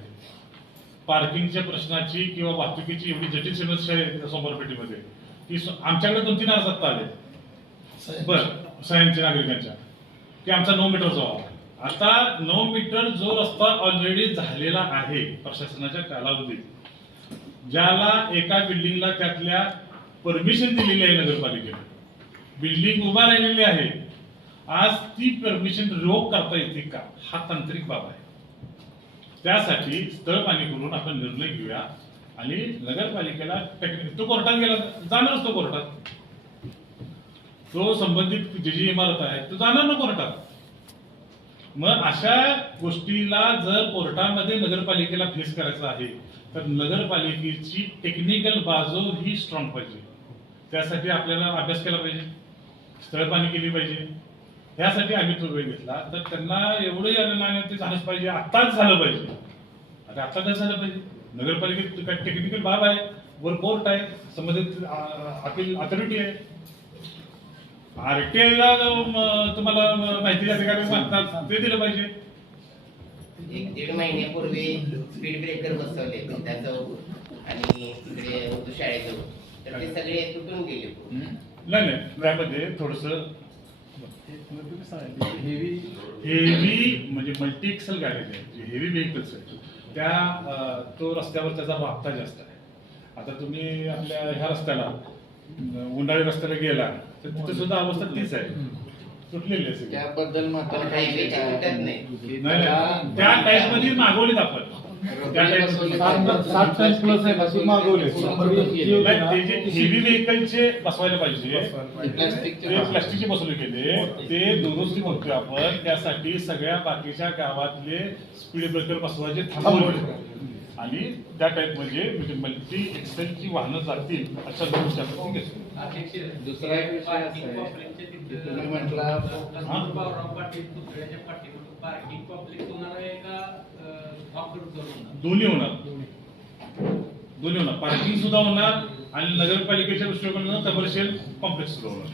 पार्किंगच्या प्रश्नाची किंवा वाहतुकीची एवढी जटिल समस्या आहे सोमवार पेठेमध्ये की आमच्याकडे 2-3 अर्ज आत्ता आले बरं सह्यांच्या नागरिकांच्या की आमचा 9 मीटरचा व्हावा. आता 9 मीटर जो रस्ता ऑलरेडी झालेला आहे प्रशासनाच्या कालावधीत, ज्याला एका बिल्डिंगला त्यातल्या परमिशन दिलेली आहे नगरपालिकेने, बिल्डिंग उभा राहिलेली आहे, आज ती परमिशन रिवोक करता येते का, हा तांत्रिक बाब आहे. त्यासाठी स्थळ पाणी करून आपण निर्णय घेऊया आणि नगरपालिकेला तो कोर्टात गेला जाणारच, तो कोर्टात तो संबंधित जी इमारत आहे तो जाणार ना कोर्टात. मग अशा गोष्टीला जर कोर्टामध्ये नगरपालिकेला फेस करायचं आहे तर नगरपालिकेची टेक्निकल बाजू ही स्ट्रॉंग पाहिजे. त्यासाठी आपल्याला अभ्यास केला पाहिजे, स्थळ पाणी केली पाहिजे. यासाठी आम्ही तो वेळ घेतला. तर त्यांना एवढं झालं नाही ते झालंच पाहिजे, आत्ताच झालं पाहिजे. आता आत्ता काय झालं पाहिजे, नगरपालिकेत काय टेक्निकल बाब आहे, वर कोर्ट आहे, संबंधित अपील अथॉरिटी आहे. RTI तुम्हाला माहिती अधिकारी सांगतात ते दिलं पाहिजे. 1-1.5 महिन्यापूर्वी स्पीड ब्रेकर बसवले त्याचं आणि इकडे उर्दू शाळेजवळ, तर ते सगळे तुटून गेले. नाही त्यामध्ये थोडस हेवी म्हणजे मल्टी एक्सल गाड्या जे हेवी व्हेकल्स आहेत त्या तो रस्त्यावर त्याचा राबता जास्त आहे. आता तुम्ही आपल्या ह्या रस्त्याला उंडाळी रस्त्याला गेला तर तिथे सुद्धा अवस्था तीच आहे, तुटलेली आहे. त्याबद्दल हायवेचे तुटत नाही. नाही त्या टाईप मध्ये मागवलीत आपण, त्या टाईप 60 टन प्लस आहे अशी मागवले. हेवी व्हेकलचे बसवायला पाहिजे, प्लास्टिकचे ते प्लास्टिकचे बसवले गेले, ते दुरुस्ती करतोय आपण. त्यासाठी सगळ्या बाकीच्या गावातले स्पीड ब्रेकर बसवायचे थांबवले आणि त्या टाईप म्हणजे मल्टी एक्सेलची वाहनं जातील अशा गोष्टी आपण घेतो. दुसरा एक विषय असा आहे की तुम्ही म्हटला दोन्ही होणार, पार्किंग सुद्धा होणार आणि नगरपालिकेच्या दृष्टिकोनातून कमर्शियल कॉम्प्लेक्स सुद्धा होणार.